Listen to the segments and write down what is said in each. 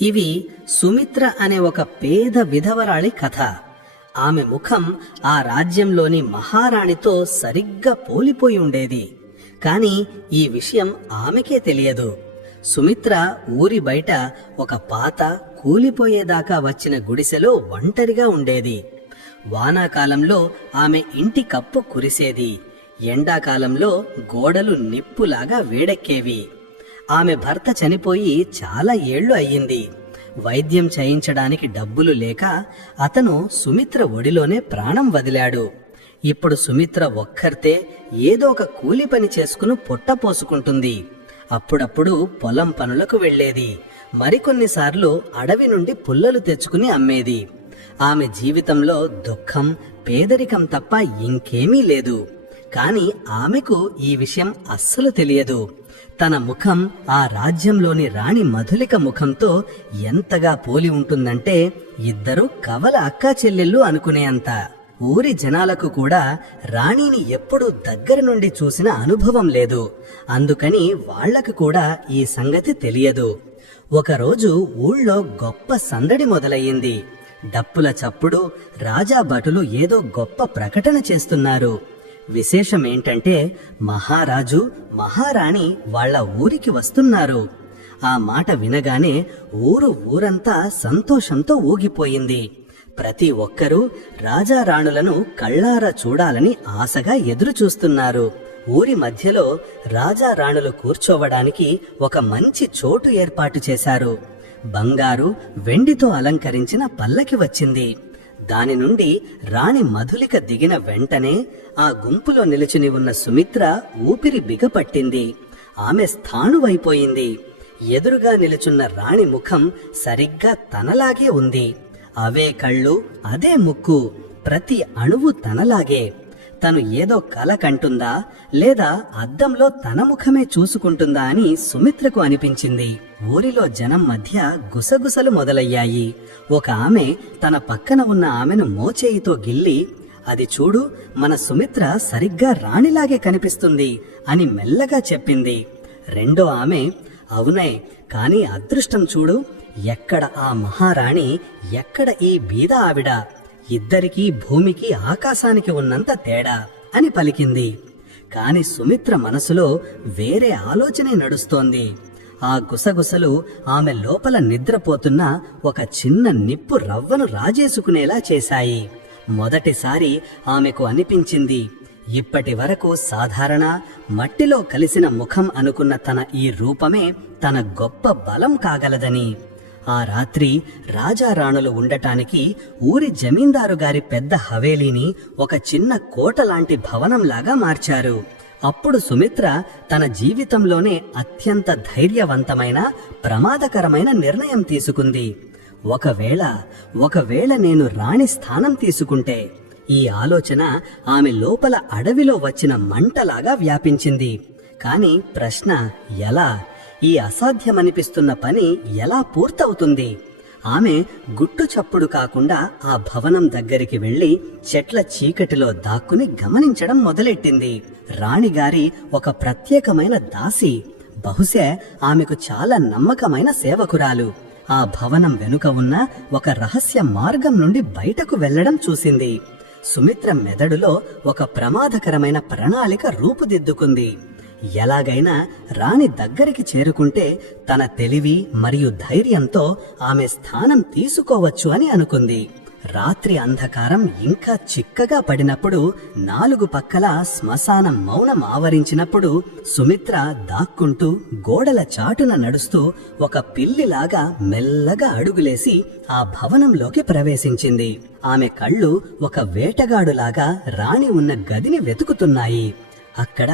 ఇవి సుమిత్ర అనే ఒక పేద విధవరాలి కథ. ఆమె ముఖం ఆ రాజ్యంలోని మహారాణితో సరిగ్గా పోలిపోయి ఉండేది. కాని ఈ విషయం ఆమెకే తెలియదు. సుమిత్ర ఊరి బయట ఒక పాత కూలిపోయేదాకా వచ్చిన గుడిసెలో ఒంటరిగా ఉండేది. వానాకాలంలో ఆమె ఇంటి కప్పు కురిసేది. ఎండాకాలంలో గోడలు నిప్పులాగా వేడెక్కేవి. ఆమె భర్త చనిపోయి చాలా ఏళ్లు అయ్యింది. వైద్యం చేయించడానికి డబ్బులు లేక అతను సుమిత్ర ఒడిలోనే ప్రాణం వదిలాడు. ఇప్పుడు సుమిత్ర ఒక్కర్తే ఏదో ఒక కూలి పని చేసుకుని పొట్ట పోసుకుంటుంది. అప్పుడప్పుడు పొలం పనులకు వెళ్లేది. మరికొన్నిసార్లు అడవి నుండి పుల్లలు తెచ్చుకుని అమ్మేది. ఆమె జీవితంలో దుఃఖం, పేదరికం తప్ప ఇంకేమీ లేదు. కాని ఆమెకు ఈ విషయం అస్సలు తెలియదు. తన ముఖం ఆ రాజ్యంలోని రాణి మధులిక ముఖంతో ఎంతగా పోలి ఉంటుందంటే ఇద్దరు కవల అక్కా చెల్లెళ్ళు అనుకునేంత. ఊరి జనాలకు కూడా రాణిని ఎప్పుడూ దగ్గర నుండి చూసిన అనుభవం లేదు. అందుకని వాళ్లకు కూడా ఈ సంగతి తెలియదు. ఒకరోజు ఊళ్ళో గొప్ప సందడి మొదలయ్యింది. డప్పుల చప్పుడు, రాజా భటులు ఏదో గొప్ప ప్రకటన చేస్తున్నారు. విశేషమేంటంటే మహారాజు, మహారాణి వాళ్ల ఊరికి వస్తున్నారు. ఆ మాట వినగానే ఊరంతా సంతోషంతో ఊగిపోయింది. ప్రతి ఒక్కరూ రాజారాణులను కళ్ళారా చూడాలని ఆశగా ఎదురుచూస్తున్నారు. ఊరి మధ్యలో రాజారాణులు కూర్చోవడానికి ఒక మంచి చోటు ఏర్పాటు చేశారు. బంగారు, వెండితో అలంకరించిన పల్లకి వచ్చింది. దాని నుండి రాణి మధులిక దిగిన వెంటనే ఆ గుంపులో నిలుచుని ఉన్న సుమిత్ర ఊపిరి బిగపట్టింది. ఆమె స్థాణువైపోయింది. ఎదురుగా నిలుచున్న రాణి ముఖం సరిగ్గా తనలాగే ఉంది. అవే కళ్ళు, అదే ముక్కు, ప్రతి అణువు తనలాగే. తను ఏదో కల కంటుందా లేదా అద్దంలో తన ముఖమే చూసుకుంటుందా అని సుమిత్రకు అనిపించింది. ఊరిలో జనం మధ్య గుసగుసలు మొదలయ్యాయి. ఒక ఆమె తన పక్కన ఉన్న ఆమెను మోచేయితో గిల్లి, అది చూడు, మన సుమిత్ర సరిగ్గా రాణిలాగే కనిపిస్తుంది అని మెల్లగా చెప్పింది. రెండో ఆమె, అవునే, కాని అదృష్టం చూడు, ఎక్కడ ఆ మహారాణి, ఎక్కడ ఈ బీద ఆవిడ, ఇద్దరికీ భూమికి ఆకాశానికి ఉన్నంత తేడా అని పలికింది. కాని సుమిత్ర మనసులో వేరే ఆలోచనే నడుస్తోంది. ఆ గుసగుసలు ఆమె లోపల నిద్రపోతున్న ఒక చిన్న నిప్పు రవ్వను రాజేసుకునేలా చేశాయి. మొదటిసారి ఆమెకు అనిపించింది, ఇప్పటి వరకు సాధారణ మట్టిలో కలిసిన ముఖం అనుకున్న తన ఈ రూపమే తన గొప్ప బలం కాగలదని. ఆ రాత్రి రాజారాణులు ఉండటానికి ఊరి జమీందారు గారి పెద్ద హవేలీని ఒక చిన్న కోటలాంటి భవనంలాగా మార్చారు. అప్పుడు సుమిత్ర తన జీవితంలోనే అత్యంత ధైర్యవంతమైన, ప్రమాదకరమైన నిర్ణయం తీసుకుంది. ఒకవేళ నేను రాణి స్థానం తీసుకుంటే, ఈ ఆలోచన ఆమె లోపల అడవిలో వచ్చిన మంటలాగా వ్యాపించింది. కాని ప్రశ్న, ఎలా? ఈ అసాధ్యమనిపిస్తున్న పని ఎలా పూర్తవుతుంది? ఆమె గుట్టు చప్పుడు కాకుండా ఆ భవనం దగ్గరికి వెళ్లి చెట్ల చీకటిలో దాక్కుని గమనించడం మొదలెట్టింది. రాణిగారి ఒక ప్రత్యేకమైన దాసి, బహుశా ఆమెకు చాలా నమ్మకమైన సేవకురాలు, ఆ భవనం వెనుక ఉన్న ఒక రహస్య మార్గం నుండి బయటకు వెళ్లడం చూసింది. సుమిత్ర మెదడులో ఒక ప్రమాదకరమైన ప్రణాళిక రూపుదిద్దుకుంది. ఎలాగైనా రాణి దగ్గరికి చేరుకుంటే తన తెలివి మరియు ధైర్యంతో ఆమె స్థానం తీసుకోవచ్చు అని అనుకుంది. రాత్రి అంధకారం ఇంకా చిక్కగా పడినప్పుడు, 4 పక్కల శ్మశాన మౌనం ఆవరించినప్పుడు సుమిత్ర దాక్కుంటూ గోడల చాటున నడుస్తూ ఒక పిల్లిలాగా మెల్లగా అడుగులేసి ఆ భవనంలోకి ప్రవేశించింది. ఆమె కళ్ళు ఒక వేటగాడులాగా రాణి ఉన్న గదిని వెతుకుతున్నాయి. అక్కడ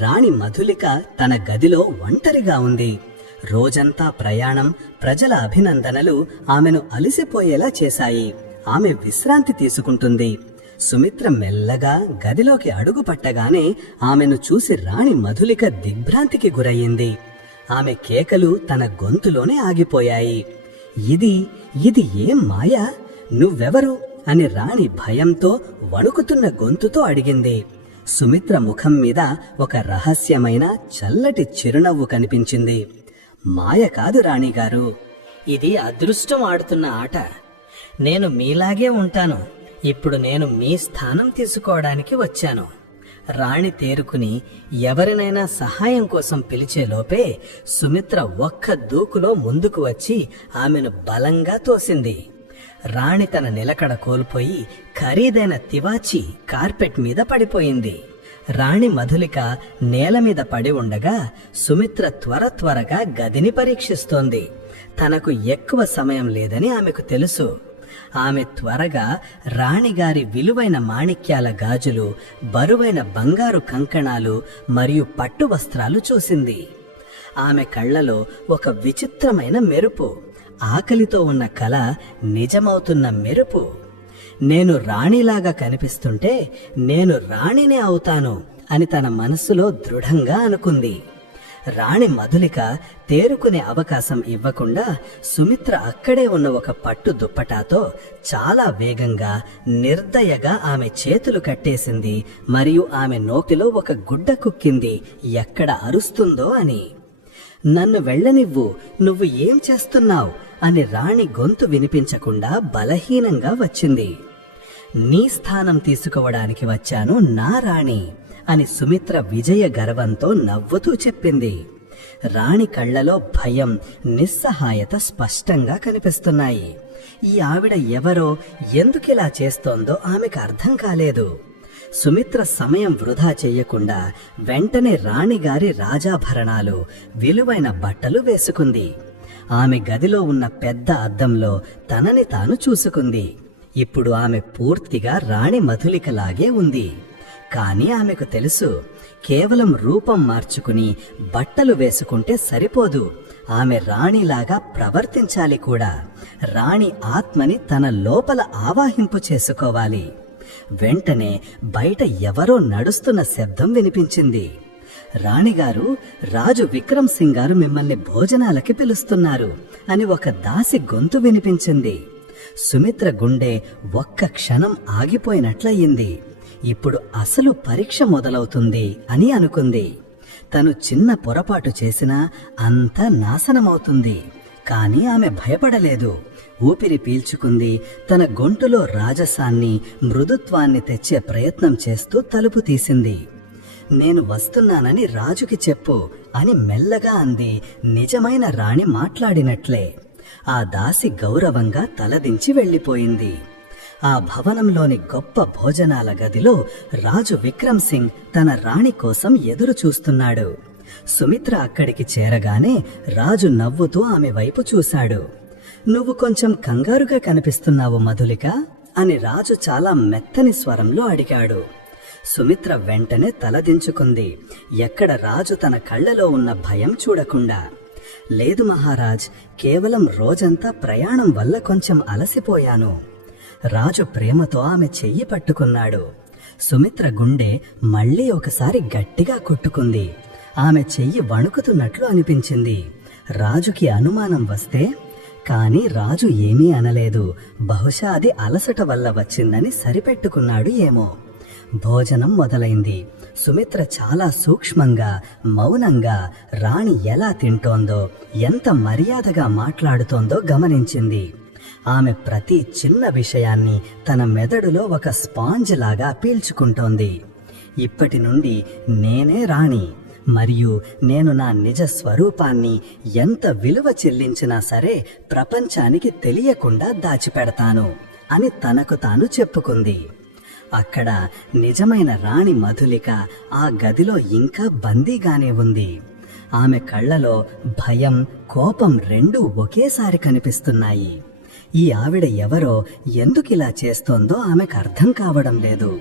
రాణి మధులిక తన గదిలో ఒంటరిగా ఉంది. రోజంతా ప్రయాణం, ప్రజల అభినందనలు ఆమెను అలసిపోయేలా చేశాయి. ఆమె విశ్రాంతి తీసుకుంటుంది. సుమిత్ర మెల్లగా గదిలోకి అడుగు పట్టగానే ఆమెను చూసి రాణి మధులిక దిగ్భ్రాంతికి గురయ్యింది. ఆమె కేకలు తన గొంతులోనే ఆగిపోయాయి. ఇది ఏం మాయా? నువ్వెవరు అని రాణి భయంతో వణుకుతున్న గొంతుతో అడిగింది. సుమిత్ర ముఖం మీద ఒక రహస్యమైన చల్లటి చిరునవ్వు కనిపించింది. మాయ కాదు రాణిగారు, ఇది అదృష్టం ఆడుతున్న ఆట. నేను మీలాగే ఉంటాను. ఇప్పుడు నేను మీ స్థానం తీసుకోవడానికి వచ్చాను. రాణి తేరుకుని ఎవరినైనా సహాయం కోసం పిలిచేలోపే సుమిత్ర ఒక్క దూకులో ముందుకు వచ్చి ఆమెను బలంగా తోసింది. రాణి తన నిలకడ కోల్పోయి ఖరీదైన తివాచి కార్పెట్ మీద పడిపోయింది. రాణి మధులిక నేల మీద పడి ఉండగా సుమిత్ర త్వరగా గదిని పరీక్షిస్తోంది. తనకు ఎక్కువ సమయం లేదని ఆమెకు తెలుసు. ఆమె త్వరగా రాణిగారి విలువైన మాణిక్యాల గాజులు, బరువైన బంగారు కంకణాలు మరియు పట్టు వస్త్రాలు చూసింది. ఆమె కళ్ళలో ఒక విచిత్రమైన మెరుపు, ఆకలితో ఉన్న కల నిజమవుతున్న మెరుపు. నేను రాణిలాగా కనిపిస్తుంటే నేను రాణినే అవుతాను అని తన మనస్సులో దృఢంగా అనుకుంది. రాణి మధులిక తేరుకునే అవకాశం ఇవ్వకుండా సుమిత్ర అక్కడే ఉన్న ఒక పట్టు దుప్పటాతో చాలా వేగంగా, నిర్దయగా ఆమె చేతులు కట్టేసింది మరియు ఆమె నోటిలో ఒక గుడ్డ కుక్కింది, ఎక్కడ అరుస్తుందో అని. నన్ను వెళ్ళనివ్వు, నువ్వు ఏం చేస్తున్నావు అని రాణి గొంతు వినిపించకుండా బలహీనంగా వచ్చింది. నీ స్థానం తీసుకోవడానికి వచ్చాను నా రాణి అని సుమిత్ర విజయ గర్వంతో నవ్వుతూ చెప్పింది. రాణి కళ్లలో భయం, నిస్సహాయత స్పష్టంగా కనిపిస్తున్నాయి. ఈ ఆవిడ ఎవరో, ఎందుకిలా చేస్తోందో ఆమెకు అర్థం కాలేదు. సుమిత్ర సమయం వృధా చెయ్యకుండా వెంటనే రాణిగారి రాజాభరణాలు, విలువైన బట్టలు వేసుకుంది. ఆమె గదిలో ఉన్న పెద్ద అద్దంలో తనని తాను చూసుకుంది. ఇప్పుడు ఆమె పూర్తిగా రాణి మధులికలాగే ఉంది. కానీ ఆమెకు తెలుసు, కేవలం రూపం మార్చుకుని బట్టలు వేసుకుంటే సరిపోదు. ఆమె రాణిలాగా ప్రవర్తించాలి కూడా. రాణి ఆత్మని తన లోపల ఆవాహింపు చేసుకోవాలి. వెంటనే బయట ఎవరో నడుస్తున్న శబ్దం వినిపించింది. రాణిగారు, రాజు విక్రమ్ సింగ్ గారు మిమ్మల్ని భోజనాలకి పిలుస్తున్నారు అని ఒక దాసి గొంతు వినిపించింది. సుమిత్ర గుండె ఒక్క క్షణం ఆగిపోయినట్లయింది. ఇప్పుడు అసలు పరీక్ష మొదలవుతుంది అని అనుకుంది. తను చిన్న పొరపాటు చేసినా అంతా నాశనమవుతుంది. కానీ ఆమె భయపడలేదు. ఊపిరి పీల్చుకుంది. తన గొంతులో రాజసాన్ని, మృదుత్వాన్ని తెచ్చే ప్రయత్నం చేస్తూ తలుపు తీసింది. నేను వస్తున్నానని రాజుకి చెప్పు అని మెల్లగా అంది, నిజమైన రాణి మాట్లాడినట్లే. ఆ దాసి గౌరవంగా తలదించి వెళ్ళిపోయింది. ఆ భవనంలోని గొప్ప భోజనాల గదిలో రాజు విక్రమ్ సింగ్ తన రాణి కోసం ఎదురు చూస్తున్నాడు. సుమిత్ర అక్కడికి చేరగానే రాజు నవ్వుతూ ఆమె వైపు చూశాడు. నువ్వు కొంచెం కంగారుగా కనిపిస్తున్నావు మధులిక అని రాజు చాలా మెత్తని స్వరంలో అడిగాడు. సుమిత్ర వెంటనే తలదించుకుంది, ఎక్కడ రాజు తన కళ్ళలో ఉన్న భయం చూడకుండా. లేదు మహారాజ్, కేవలం రోజంతా ప్రయాణం వల్ల కొంచెం అలసిపోయాను. రాజు ప్రేమతో ఆమె చెయ్యి పట్టుకున్నాడు. సుమిత్ర గుండె మళ్లీ ఒకసారి గట్టిగా కొట్టుకుంది. ఆమె చెయ్యి వణుకుతున్నట్లు అనిపించింది. రాజుకి అనుమానం వస్తే, కాని రాజు ఏమీ అనలేదు. బహుశా అది అలసట వల్ల వచ్చిందని సరిపెట్టుకున్నాడు ఏమో. భోజనం మొదలైంది. సుమిత్ర చాలా సూక్ష్మంగా, మౌనంగా రాణి ఎలా తింటోందో, ఎంత మర్యాదగా మాట్లాడుతోందో గమనించింది. ఆమె ప్రతి చిన్న విషయాన్ని తన మెదడులో ఒక స్పాంజ్ లాగా పీల్చుకుంటోంది. ఇప్పటి నుండి నేనే రాణి, మరియు నేను నా నిజ స్వరూపాన్ని ఎంత విలువ చెల్లించినా సరే ప్రపంచానికి తెలియకుండా దాచిపెడతాను అని తనకు తాను చెప్పుకుంది. అక్కడ నిజమైన రాణి మధులిక ఆ గదిలో ఇంకా బందీగానే ఉంది. ఆమె కళ్ళలో భయం, కోపం రెండూ ఒకేసారి కనిపిస్తున్నాయి. ఈ ఆవిడ ఎవరో, ఎందుకిలా చేస్తోందో ఆమెకు అర్థం కావడం లేదు.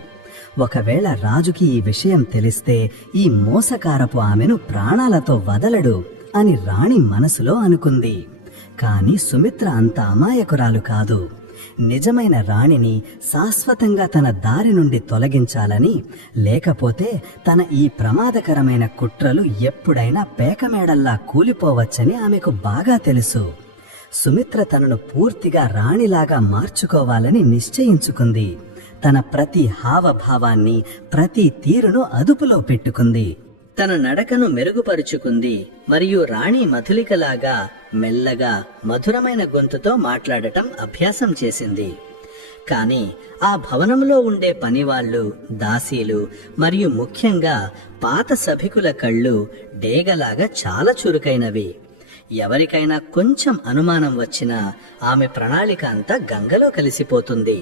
ఒకవేళ రాజుకి ఈ విషయం తెలిస్తే ఈ మోసకారపు ఆమెను ప్రాణాలతో వదలడు అని రాణి మనసులో అనుకుంది. కాని సుమిత్ర అంత అమాయకురాలు కాదు. నిజమైన రాణిని శాశ్వతంగా తన దారి నుండి తొలగించాలని, లేకపోతే తన ఈ ప్రమాదకరమైన కుట్రలు ఎప్పుడైనా పేకమేడల్లా కూలిపోవచ్చని ఆమెకు బాగా తెలుసు. సుమిత్ర తనను పూర్తిగా రాణిలాగా మార్చుకోవాలని నిశ్చయించుకుంది. తన ప్రతి హావభావాన్ని, ప్రతి తీరును అదుపులో పెట్టుకుంది. తన నడకను మెరుగుపరుచుకుంది మరియు రాణి మధులికలాగా మెల్లగా మధురమైన గొంతుతో మాట్లాడటం అభ్యాసం చేసింది. కాని ఆ భవనంలో ఉండే పనివాళ్లు, దాసీలు మరియు ముఖ్యంగా పాత సభికుల కళ్ళు డేగలాగా చాలా చురుకైనవి. ఎవరికైనా కొంచెం అనుమానం వచ్చినా ఆమె ప్రణాళిక అంతా గంగలో కలిసిపోతుంది.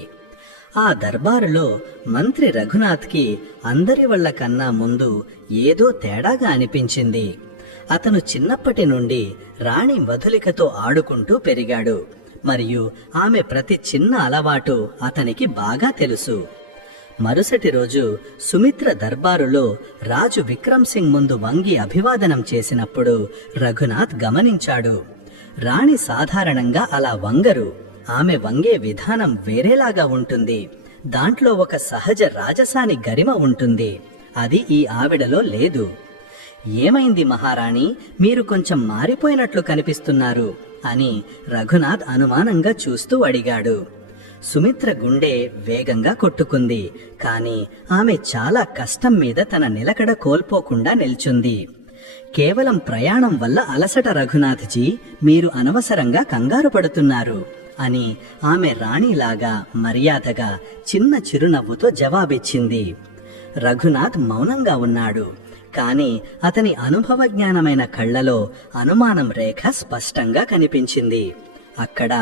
ఆ దర్బారులో మంత్రి రఘునాథ్కి అందరి వల్ల కన్నా ముందు ఏదో తేడాగా అనిపించింది. అతను చిన్నప్పటి నుండి రాణి మధులికతో ఆడుకుంటూ పెరిగాడు మరియు ఆమె ప్రతి చిన్న అలవాటు అతనికి బాగా తెలుసు. మరుసటి రోజు సుమిత్ర దర్బారులో రాజు విక్రమ్ సింగ్ ముందు వంగి అభివాదనం చేసినప్పుడు రఘునాథ్ గమనించాడు. రాణి సాధారణంగా అలా వంగరు. ఆమె వంగే విధానం వేరేలాగా ఉంటుంది. దాంట్లో ఒక సహజ రాజసాని గరిమ ఉంటుంది. అది ఈ ఆవిడలో లేదు. ఏమైంది మహారాణి, మీరు కొంచెం మారిపోయినట్లు కనిపిస్తున్నారు అని రఘునాథ్ అనుమానంగా చూస్తూ అడిగాడు. సుమిత్ర గుండె వేగంగా కొట్టుకుంది. కాని ఆమె చాలా కష్టం మీద తన నిలకడ కోల్పోకుండా నిల్చుంది. కేవలం ప్రయాణం వల్ల అలసట రఘునాథ్జీ, మీరు అనవసరంగా కంగారు పడుతున్నారు అని ఆమె రాణిలాగా మర్యాదగా చిన్న చిరునవ్వుతో జవాబిచ్చింది. రఘునాథ్ మౌనంగా ఉన్నాడు. కాని అతని అనుభవజ్ఞానమైన కళ్లలో అనుమానం రేఖ స్పష్టంగా కనిపించింది. అక్కడ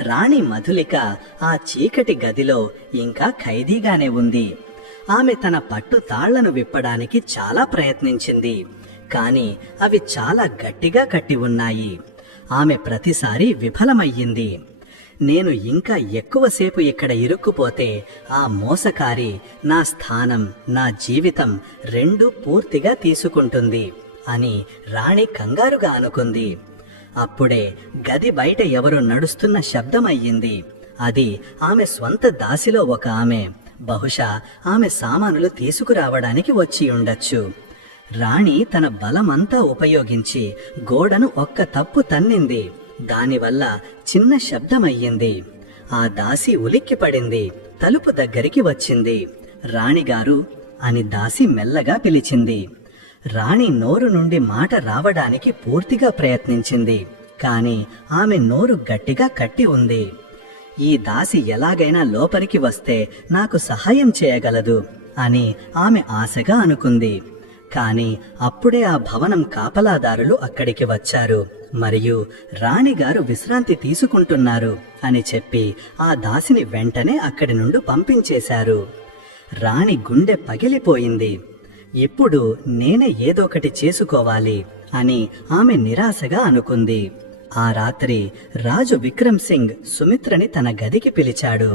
రాణి మధులిక ఆ చీకటి గదిలో ఇంకా ఖైదీగానే ఉంది. ఆమె తన పట్టు తాళ్లను విప్పడానికి చాలా ప్రయత్నించింది. కాని అవి చాలా గట్టిగా కట్టి ఉన్నాయి. ఆమె ప్రతిసారి విఫలమయ్యింది. నేను ఇంకా ఎక్కువసేపు ఇక్కడ ఇరుక్కుపోతే ఆ మోసకారి నా స్థానం, నా జీవితం రెండూ పూర్తిగా తీసుకుంటుంది అని రాణి కంగారుగా అనుకుంది. అప్పుడే గది బయట ఎవరో నడుస్తున్న శబ్దమయ్యింది. అది ఆమె స్వంత దాసిలో ఒక ఆమె. బహుశా ఆమె సామానులు తీసుకురావడానికి వచ్చి ఉండొచ్చు. రాణి తన బలమంతా ఉపయోగించి గోడను ఒక్క తప్పు తన్నింది. దానివల్ల చిన్న శబ్దమయ్యింది. ఆ దాసి ఉలిక్కిపడింది. తలుపు దగ్గరికి వచ్చింది. రాణిగారు అని దాసి మెల్లగా పిలిచింది. రాణి నోరు నుండి మాట రావడానికి పూర్తిగా ప్రయత్నించింది. కాని ఆమె నోరు గట్టిగా కట్టి ఉంది. ఈ దాసి ఎలాగైనా లోపలికి వస్తే నాకు సహాయం చేయగలదు అని ఆమె ఆశగా అనుకుంది. కాని అప్పుడే ఆ భవనం కాపలాదారులు అక్కడికి వచ్చారు మరియు రాణిగారు విశ్రాంతి తీసుకుంటున్నారు అని చెప్పి ఆ దాసిని వెంటనే అక్కడి నుండి పంపించేశారు. రాణి గుండె పగిలిపోయింది. ఇప్పుడు నేనే ఏదోకటి చేసుకోవాలి అని ఆమె నిరాశగా అనుకుంది. ఆ రాత్రి రాజు విక్రమ్ సింగ్ సుమిత్రని తన గదికి పిలిచాడు.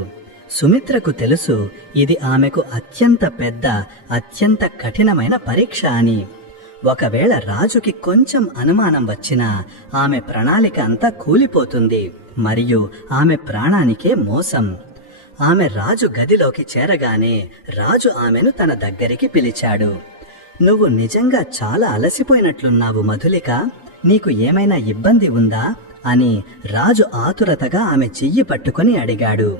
సుమిత్రకు తెలుసు ఇది ఆమెకు అత్యంత పెద్ద, అత్యంత కఠినమైన పరీక్ష అని. ఒకవేళ రాజుకి కొంచెం అనుమానం వచ్చినా ఆమె ప్రణాళిక అంతా కూలిపోతుంది మరియు ఆమె ప్రాణానికే మోసం. ఆమె రాజు గదిలోకి చేరగానే రాజు ఆమెను తన దగ్గరికి పిలిచాడు. నువ్వు నిజంగా చాలా అలసిపోయినట్లున్నావు మధులిక, నీకు ఏమైనా ఇబ్బంది ఉందా అని రాజు ఆతురతగా ఆమె చెయ్యి పట్టుకుని అడిగాడు.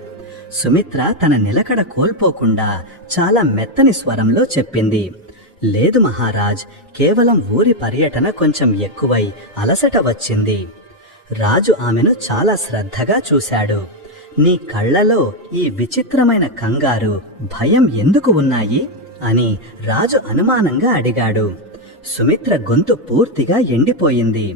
సుమిత్ర తన నిలకడ కోల్పోకుండా చాలా మెత్తని స్వరంలో చెప్పింది, లేదు మహారాజ్, కేవలం ఊరి పర్యటన కొంచెం ఎక్కువై అలసట వచ్చింది. రాజు ఆమెను చాలా శ్రద్ధగా చూశాడు. నీ కళ్లలో ఈ విచిత్రమైన కంగారు, భయం ఎందుకు ఉన్నాయి అని రాజు అనుమానంగా అడిగాడు. సుమిత్ర గొంతు పూర్తిగా ఎండిపోయింది.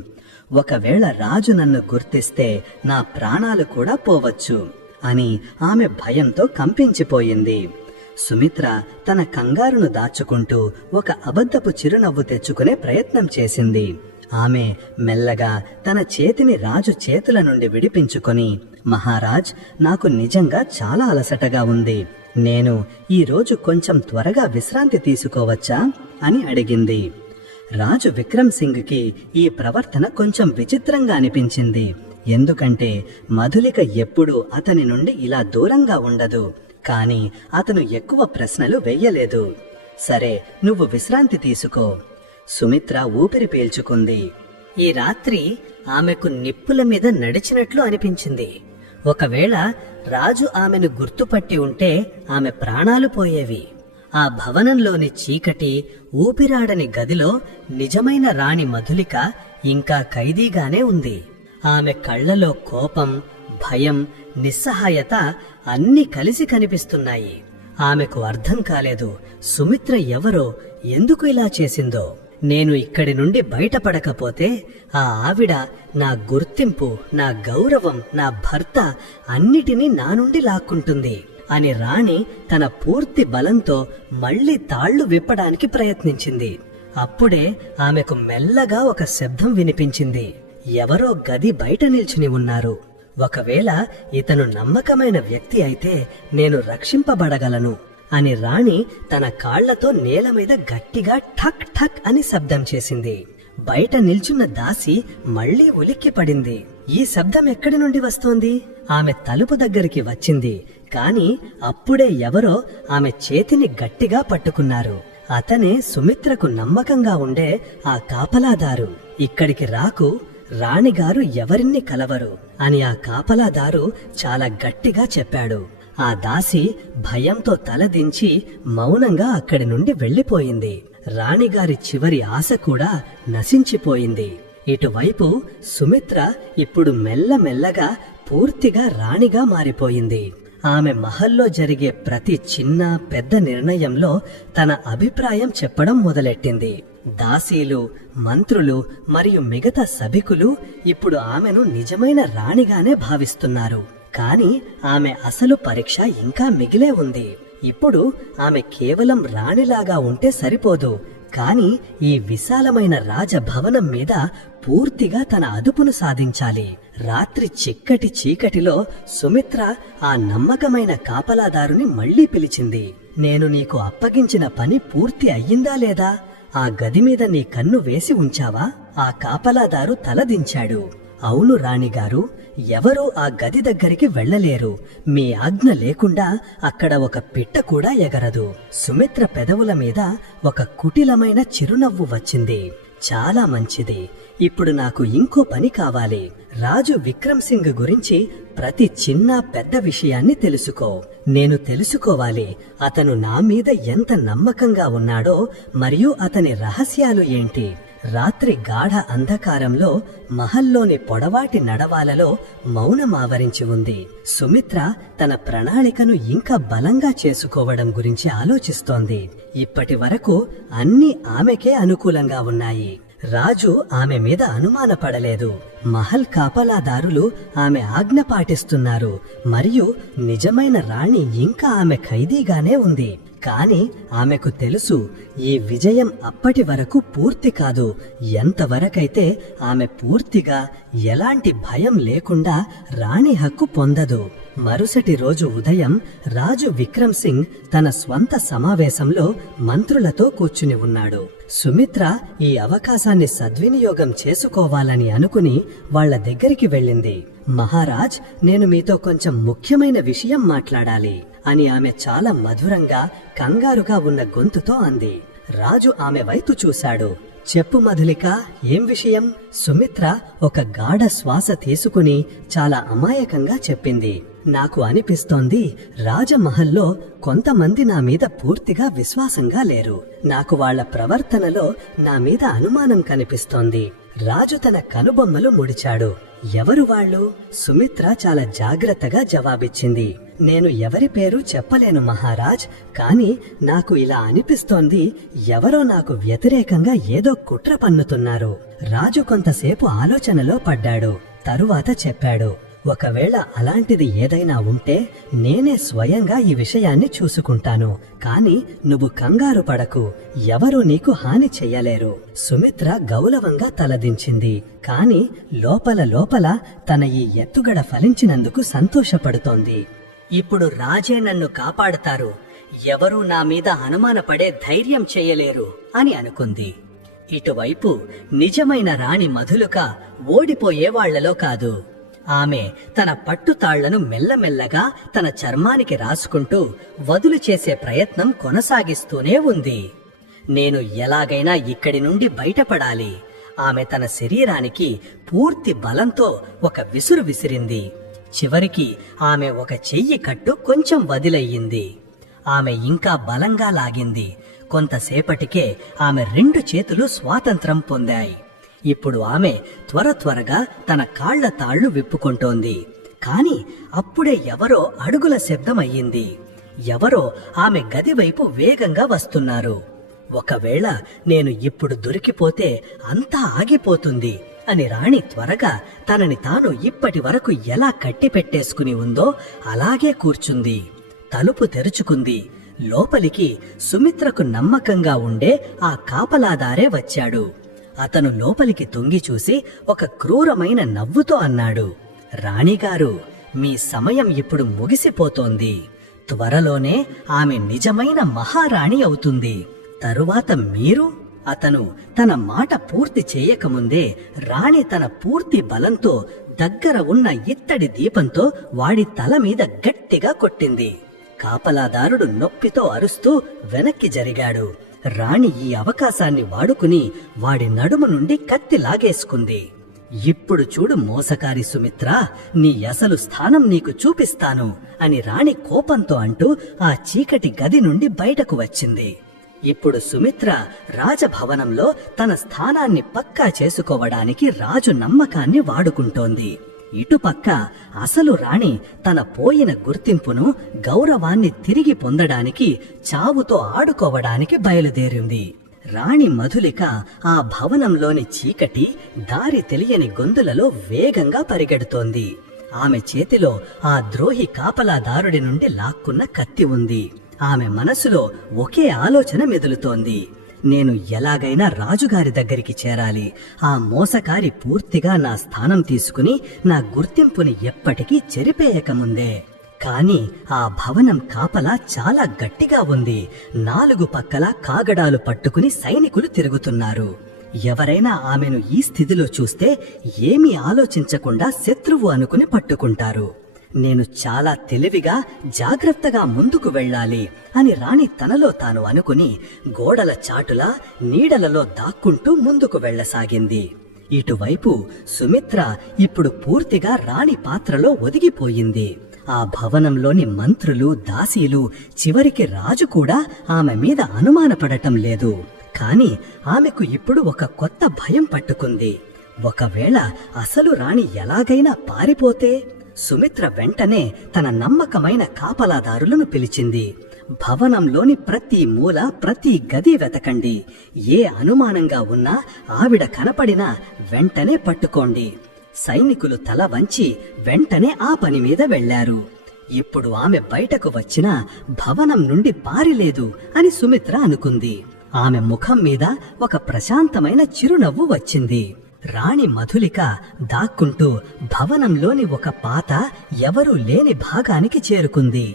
ఒకవేళ రాజు నన్ను గుర్తిస్తే నా ప్రాణాలు కూడా పోవచ్చు అని ఆమె భయంతో కంపించిపోయింది. సుమిత్ర తన కంగారును దాచుకుంటూ ఒక అబద్ధపు చిరునవ్వు తెచ్చుకునే ప్రయత్నం చేసింది. ఆమె మెల్లగా తన చేతిని రాజు చేతుల నుండి విడిపించుకొని, మహారాజ్, నాకు నిజంగా చాలా అలసటగా ఉంది. నేను ఈరోజు కొంచెం త్వరగా విశ్రాంతి తీసుకోవచ్చా అని అడిగింది. రాజు విక్రమ్ సింగ్కి ఈ ప్రవర్తన కొంచెం విచిత్రంగా అనిపించింది. ఎందుకంటే మధులిక ఎప్పుడూ అతని నుండి ఇలా దూరంగా ఉండదు. కాని అతను ఎక్కువ ప్రశ్నలు వెయ్యలేదు. సరే, నువ్వు విశ్రాంతి తీసుకో. సుమిత్ర ఊపిరి పీల్చుకుంది. ఈ రాత్రి ఆమెకు నిప్పుల మీద నడిచినట్లు అనిపించింది. ఒకవేళ రాజు ఆమెను గుర్తుపట్టి ఉంటే ఆమె ప్రాణాలు పోయేవి. ఆ భవనంలోని చీకటి, ఊపిరాడని గదిలో నిజమైన రాణి మధులిక ఇంకా ఖైదీగానే ఉంది. ఆమె కళ్ళలో కోపం, భయం, నిస్సహాయత అన్నీ కలిసి కనిపిస్తున్నాయి. ఆమెకు అర్థం కాలేదు సుమిత్ర ఎవరో, ఎందుకు ఇలా చేసిందో. నేను ఇక్కడి నుండి బయటపడకపోతే ఆ ఆవిడ నా గుర్తింపు, నా గౌరవం, నా భర్త అన్నిటినీ నా నుండి లాక్కుంటుంది అని రాణి తన పూర్తి బలంతో మళ్లీ తాళ్లు విప్పడానికి ప్రయత్నించింది. అప్పుడే ఆమెకు మెల్లగా ఒక శబ్దం వినిపించింది. ఎవరో గది బయట నిల్చుని ఉన్నారు. ఒకవేళ ఇతను నమ్మకమైన వ్యక్తి అయితే నేను రక్షింపబడగలను అని రాణి తన కాళ్లతో నేల మీద గట్టిగా ఠక్ ఠక్ అని శబ్దం చేసింది. బయట నిల్చున్న దాసి మళ్లీ ఉలిక్కి పడింది. ఈ శబ్దం ఎక్కడి నుండి వస్తోంది? ఆమె తలుపు దగ్గరికి వచ్చింది. కాని అప్పుడే ఎవరో ఆమె చేతిని గట్టిగా పట్టుకున్నారు. అతనే సుమిత్రకు నమ్మకంగా ఉండే ఆ కాపలాదారు. ఇక్కడికి రాకు, రాణిగారు ఎవరిన్ని కలవరు అని ఆ కాపలాదారు చాలా గట్టిగా చెప్పాడు. ఆ దాసి భయంతో తలదించి మౌనంగా అక్కడి నుండి వెళ్లిపోయింది. రాణిగారి చివరి ఆశ కూడా నశించిపోయింది. ఇటువైపు సుమిత్ర ఇప్పుడు మెల్లమెల్లగా పూర్తిగా రాణిగా మారిపోయింది. ఆమె మహల్లో జరిగే ప్రతి చిన్న పెద్ద నిర్ణయంలో తన అభిప్రాయం చెప్పడం మొదలెట్టింది. దాసీలు, మంత్రులు మరియు మిగతా సభికులు ఇప్పుడు ఆమెను నిజమైన రాణిగానే భావిస్తున్నారు. కాని ఆమె అసలు పరీక్ష ఇంకా మిగిలే ఉంది. ఇప్పుడు ఆమె కేవలం రాణిలాగా ఉంటే సరిపోదు, కాని ఈ విశాలమైన రాజభవనం మీద పూర్తిగా తన అదుపును సాధించాలి. రాత్రి చిక్కటి చీకటిలో సుమిత్ర ఆ నమ్మకమైన కాపలాదారుని మళ్లీ పిలిచింది. నేను నీకు అప్పగించిన పని పూర్తి అయ్యిందా లేదా? ఆ గది మీద నీ కన్ను వేసి ఉంచావా? ఆ కాపలాదారు తలదించాడు. అవును రాణిగారు, ఎవరూ ఆ గది దగ్గరికి వెళ్లలేరు. మీ ఆజ్ఞ లేకుండా అక్కడ ఒక పిట్ట కూడా ఎగరదు. సుమిత్ర పెదవుల మీద ఒక కుటిలమైన చిరునవ్వు వచ్చింది. చాలా మంచిది. ఇప్పుడు నాకు ఇంకో పని కావాలి. రాజు విక్రమ్ సింగ్ గురించి ప్రతి చిన్న పెద్ద విషయాన్ని తెలుసుకో. నేను తెలుసుకోవాలి అతను నా మీద ఎంత నమ్మకంగా ఉన్నాడో మరియు అతని రహస్యాలు ఏంటి. రాత్రి గాఢ అంధకారంలో మహల్లోని పొడవాటి నడవాలలో మౌనం ఆవరించి ఉంది. సుమిత్ర తన ప్రణాళికను ఇంకా బలంగా చేసుకోవడం గురించి ఆలోచిస్తోంది. ఇప్పటి వరకు అన్నీ ఆమెకే అనుకూలంగా ఉన్నాయి. రాజు ఆమె మీద అనుమానపడలేదు. మహల్ కాపలాదారులు ఆమె ఆజ్ఞ పాటిస్తున్నారు మరియు నిజమైన రాణి ఇంకా ఆమె ఖైదీగానే ఉంది. కాని ఆమెకు తెలుసు ఈ విజయం అప్పటి వరకు పూర్తి కాదు. ఎంతవరకైతే ఆమె పూర్తిగా ఎలాంటి భయం లేకుండా రాణి హక్కు పొందదు. మరుసటి రోజు ఉదయం రాజు విక్రమ్ సింగ్ తన స్వంత సమావేశంలో మంత్రులతో కూర్చుని ఉన్నాడు. సుమిత్ర ఈ అవకాశాన్ని సద్వినియోగం చేసుకోవాలని అనుకుని వాళ్ల దగ్గరికి వెళ్ళింది. మహారాజ్, నేను మీతో కొంచెం ముఖ్యమైన విషయం మాట్లాడాలి అని ఆమె చాలా మధురంగా, కంగారుగా ఉన్న గొంతుతో అంది. రాజు ఆమె వైపు చూశాడు. చెప్పు మధులిక, ఏం విషయం? సుమిత్ర ఒక గాఢ శ్వాస తీసుకుని చాలా అమాయకంగా చెప్పింది. నాకు అనిపిస్తోంది రాజమహల్లో కొంతమంది నా మీద పూర్తిగా విశ్వాసంగా లేరు. నాకు వాళ్ల ప్రవర్తనలో నా మీద అనుమానం కనిపిస్తోంది. రాజు తన కనుబొమ్మలు ముడిచాడు. ఎవరు వాళ్ళు? సుమిత్ర చాలా జాగ్రత్తగా జవాబిచ్చింది. నేను ఎవరి పేరు చెప్పలేను మహారాజ్, కాని నాకు ఇలా అనిపిస్తోంది, ఎవరో నాకు వ్యతిరేకంగా ఏదో కుట్ర పన్నుతున్నారు. రాజు కొంతసేపు ఆలోచనలో పడ్డాడు. తరువాత చెప్పాడు, ఒకవేళ అలాంటిది ఏదైనా ఉంటే నేనే స్వయంగా ఈ విషయాన్ని చూసుకుంటాను. కాని నువ్వు కంగారు పడకు, ఎవరూ నీకు హాని చెయ్యలేరు. సుమిత్ర గౌరవంగా తలదించింది. కాని లోపల లోపల తన ఈ ఎత్తుగడ ఫలించినందుకు సంతోషపడుతోంది. ఇప్పుడు రాజే నన్ను కాపాడతారు, ఎవరూ నా మీద అనుమానపడే ధైర్యం చెయ్యలేరు అని అనుకుంది. ఇటువైపు నిజమైన రాణి మధులిక ఓడిపోయే వాళ్లలో కాదు. ఆమె తన పట్టుతాళ్లను మెల్లమెల్లగా తన చర్మానికి రాసుకుంటూ వదులు చేసే ప్రయత్నం కొనసాగిస్తూనే ఉంది. నేను ఎలాగైనా ఇక్కడి నుండి బయటపడాలి. ఆమె తన శరీరానికి పూర్తి బలంతో ఒక విసురు విసిరింది. చివరికి ఆమె ఒక చెయ్యి కట్టు కొంచెం వదిలయ్యింది. ఆమె ఇంకా బలంగా లాగింది. కొంతసేపటికే ఆమె 2 చేతులు స్వాతంత్రం పొందాయి. ఇప్పుడు ఆమె త్వరగా తన కాళ్ల తాళ్లు విప్పుకుంటోంది. కాని అప్పుడే ఎవరో అడుగుల శబ్దం అయ్యింది. ఎవరో ఆమె గది వైపు వేగంగా వస్తున్నారు. ఒకవేళ నేను ఇప్పుడు దొరికిపోతే అంతా ఆగిపోతుంది అని రాణి త్వరగా తనని తాను ఇప్పటి వరకు ఎలా కట్టిపెట్టేసుకుని ఉందో అలాగే కూర్చుంది. తలుపు తెరుచుకుంది. లోపలికి సుమిత్రకు నమ్మకంగా ఉండే ఆ కాపలాదారే వచ్చాడు. అతను లోపలికి తొంగి చూసి ఒక క్రూరమైన నవ్వుతో అన్నాడు, రాణిగారు, మీ సమయం ఇప్పుడు ముగిసిపోతోంది. త్వరలోనే ఆమె నిజమైన మహారాణి అవుతుంది. తరువాత మీరు? అతను తన మాట పూర్తి చేయకముందే రాణి తన పూర్తి బలంతో దగ్గర ఉన్న ఇత్తడి దీపంతో వాడి తల మీద గట్టిగా కొట్టింది. కాపలాదారుడు నొప్పితో అరుస్తూ వెనక్కి జరిగాడు. రాణి ఈ అవకాశాన్ని వాడుకుని వాడి నడుము నుండి కత్తి లాగేసుకుంది. ఇప్పుడు చూడు మోసకారి సుమిత్ర, నీ అసలు స్థానం నీకు చూపిస్తాను అని రాణి కోపంతో అంటూ ఆ చీకటి గది నుండి బయటకు వచ్చింది. ఇప్పుడు సుమిత్ర రాజభవనంలో తన స్థానాన్ని పక్కా చేసుకోవడానికి రాజు నమ్మకాన్ని వాడుకుంటోంది. ఇటుపక్క అసలు రాణి తన పోయిన గుర్తింపును, గౌరవాన్ని తిరిగి పొందడానికి చావుతో ఆడుకోవడానికి బయలుదేరింది. రాణి మధులిక ఆ భవనంలోని చీకటి, దారి తెలియని గొంతులలో వేగంగా పరిగెడుతోంది. ఆమె చేతిలో ఆ ద్రోహి కాపలాదారుడి నుండి లాక్కున్న కత్తి ఉంది. ఆమె మనసులో ఒకే ఆలోచన మెదులుతోంది, నేను ఎలాగైనా రాజుగారి దగ్గరికి చేరాలి. ఆ మోసకారి పూర్తిగా నా స్థానం తీసుకుని నా గుర్తింపుని ఎప్పటికీ చెరిపేయకముందే. కాని ఆ భవనం కాపలా చాలా గట్టిగా ఉంది. 4 పక్కలా కాగడాలు పట్టుకుని సైనికులు తిరుగుతున్నారు. ఎవరైనా ఆమెను ఈ స్థితిలో చూస్తే ఏమీ ఆలోచించకుండా శత్రువు అనుకుని పట్టుకుంటారు. నేను చాలా తెలివిగా, జాగ్రత్తగా ముందుకు వెళ్ళాలి అని రాణి తనలో తాను అనుకుని గోడల చాటులా, నీడలలో దాక్కుంటూ ముందుకు వెళ్లసాగింది. ఇటువైపు సుమిత్ర ఇప్పుడు పూర్తిగా రాణి పాత్రలో ఒదిగిపోయింది. ఆ భవనంలోని మంత్రులు, దాసీలు, చివరికి రాజు కూడా ఆమె మీద అనుమానపడటం లేదు. కాని ఆమెకు ఇప్పుడు ఒక కొత్త భయం పట్టుకుంది. ఒకవేళ అసలు రాణి ఎలాగైనా పారిపోతే? సుమిత్ర వెంటనే తన నమ్మకమైన కాపలాదారులను పిలిచింది. భవనంలోని ప్రతి మూల, ప్రతి గది వెతకండి. ఏ అనుమానంగా ఉన్నా, ఆవిడ కనపడినా వెంటనే పట్టుకోండి. సైనికులు తల వంచి వెంటనే ఆ పని మీద వెళ్లారు. ఇప్పుడు ఆమె బయటకు వచ్చినా భవనం నుండి పారిలేదు అని సుమిత్ర అనుకుంది. ఆమె ముఖం మీద ఒక ప్రశాంతమైన చిరునవ్వు వచ్చింది. రాణి మధులిక దాక్కుంటూ భవనంలోని ఒక పాత, ఎవరూ లేని భాగానికి చేరుకుంది.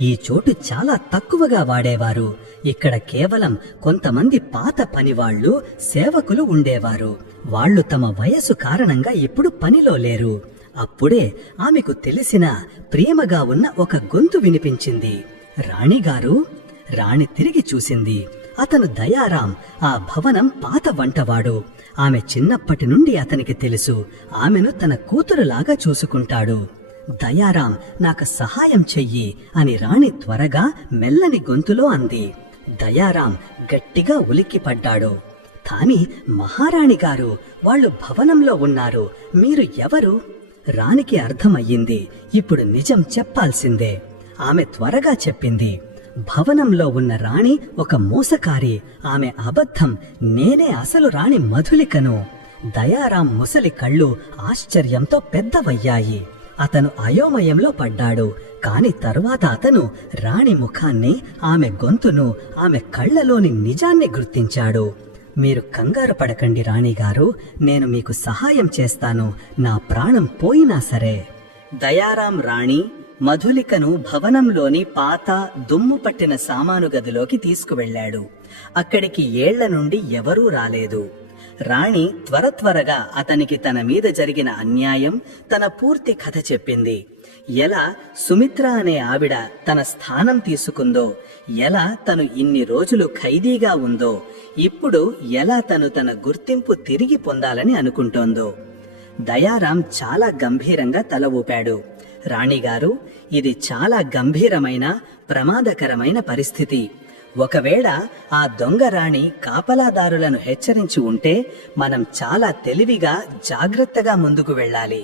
ఈ చోటు చాలా తక్కువగా వాడేవారు. ఇక్కడ కేవలం కొంతమంది పాత పనివాళ్లు, సేవకులు ఉండేవారు. వాళ్లు తమ వయసు కారణంగా ఇప్పుడు పనిలో లేరు. అప్పుడే ఆమెకు తెలిసిన, ప్రేమగా ఉన్న ఒక గొంతు వినిపించింది, రాణిగారు. రాణి తిరిగి చూసింది. అతను దయారాం, ఆ భవనం పాత వంటవాడు. ఆమె చిన్నప్పటి నుండి అతనికి తెలుసు. ఆమెను తన కూతురులాగా చూసుకుంటాడు. దయారాం, నాకు సహాయం చెయ్యి అని రాణి త్వరగా మెల్లని గొంతులో అంది. దయారాం గట్టిగా ఉలిక్కిపడ్డాడు. కాని మహారాణి గారు, వాళ్ళు భవనంలో ఉన్నారు. మీరు ఎవరు? రాణికి అర్థమయ్యింది. ఇప్పుడు నిజం చెప్పాల్సిందే. ఆమె త్వరగా చెప్పింది, భవనంలో ఉన్న రాణి ఒక మోసకారి. ఆమె అబద్ధం. నేనే అసలు రాణి మధులికను. దయారాం ముసలి కళ్ళు ఆశ్చర్యంతో పెద్దవయ్యాయి. అతను అయోమయంలో పడ్డాడు. కాని తరువాత అతను రాణి ముఖాన్ని, ఆమె గొంతును, ఆమె కళ్లలోని నిజాన్ని గుర్తించాడు. మీరు కంగారు పడకండి రాణిగారు, నేను మీకు సహాయం చేస్తాను. నా ప్రాణం పోయినా సరే. దయారాం రాణి మధులికను భవనంలోని పాత, దుమ్ము పట్టిన సామాను గదిలోకి తీసుకువెళ్లాడు. అక్కడికి ఏళ్ల నుండి ఎవరూ రాలేదు. రాణి త్వరగా అతనికి తన మీద జరిగిన అన్యాయం, తన పూర్తి కథ చెప్పింది. ఎలా సుమిత్ర అనే ఆవిడ తన స్థానం తీసుకుందో, ఎలా తను ఇన్ని రోజులు ఖైదీగా ఉందో, ఇప్పుడు ఎలా తను తన గుర్తింపు తిరిగి పొందాలని అనుకుంటోందో. దయారాం చాలా గంభీరంగా తల ఊపాడు. రాణిగారు, ఇది చాలా గంభీరమైన, ప్రమాదకరమైన పరిస్థితి. ఒకవేళ ఆ దొంగ రాణి కాపలాదారులను హెచ్చరించి ఉంటే మనం చాలా తెలివిగా జాగ్రత్తగా ముందుకు వెళ్ళాలి.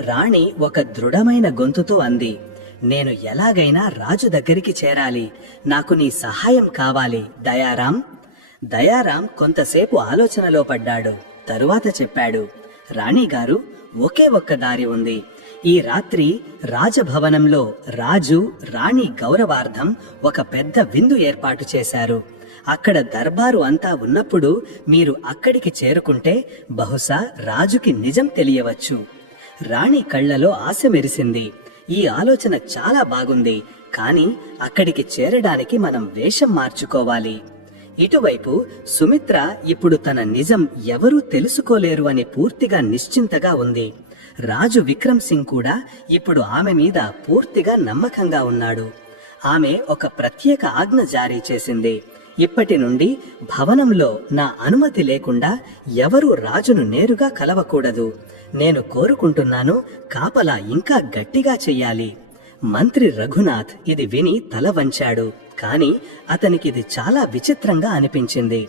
రాణి ఒక దృఢమైన గొంతుతో అంది, నేను ఎలాగైనా రాజు దగ్గరికి చేరాలి. నాకు నీ సహాయం కావాలి దయారాం. దయారాం కొంతసేపు ఆలోచనలో పడ్డాడు. తరువాత చెప్పాడు, రాణిగారు, ఒకే ఒక్క దారి ఉంది. ఈ రాత్రి రాజభవనంలో రాజు రాణి గౌరవార్థం ఒక పెద్ద విందు ఏర్పాటు చేశారు. అక్కడ దర్బారు అంతా ఉన్నప్పుడు మీరు అక్కడికి చేరుకుంటే బహుశా రాజుకి నిజం తెలియవచ్చు. రాణి కళ్లలో ఆశ మెరిసింది. ఈ ఆలోచన చాలా బాగుంది, కానీ అక్కడికి చేరడానికి మనం వేషం మార్చుకోవాలి. ఇటువైపు సుమిత్ర ఇప్పుడు తన నిజం ఎవరూ తెలుసుకోలేరు అని పూర్తిగా నిశ్చింతగా ఉంది. రాజు విక్రమ్ సింగ్ కూడా ఇప్పుడు ఆమె మీద పూర్తిగా నమ్మకంగా ఉన్నాడు. ఆమె ఒక ప్రత్యేక ఆజ్ఞ జారీ చేసింది. ఇప్పటి నుండి భవనంలో నా అనుమతి లేకుండా ఎవరూ రాజును నేరుగా కలవకూడదు. నేను కోరుకుంటున్నాను, కాపలా ఇంకా గట్టిగా చెయ్యాలి. మంత్రి రఘునాథ్ ఇది విని తల వంచాడు. కాని అతనికిది చాలా విచిత్రంగా అనిపించింది.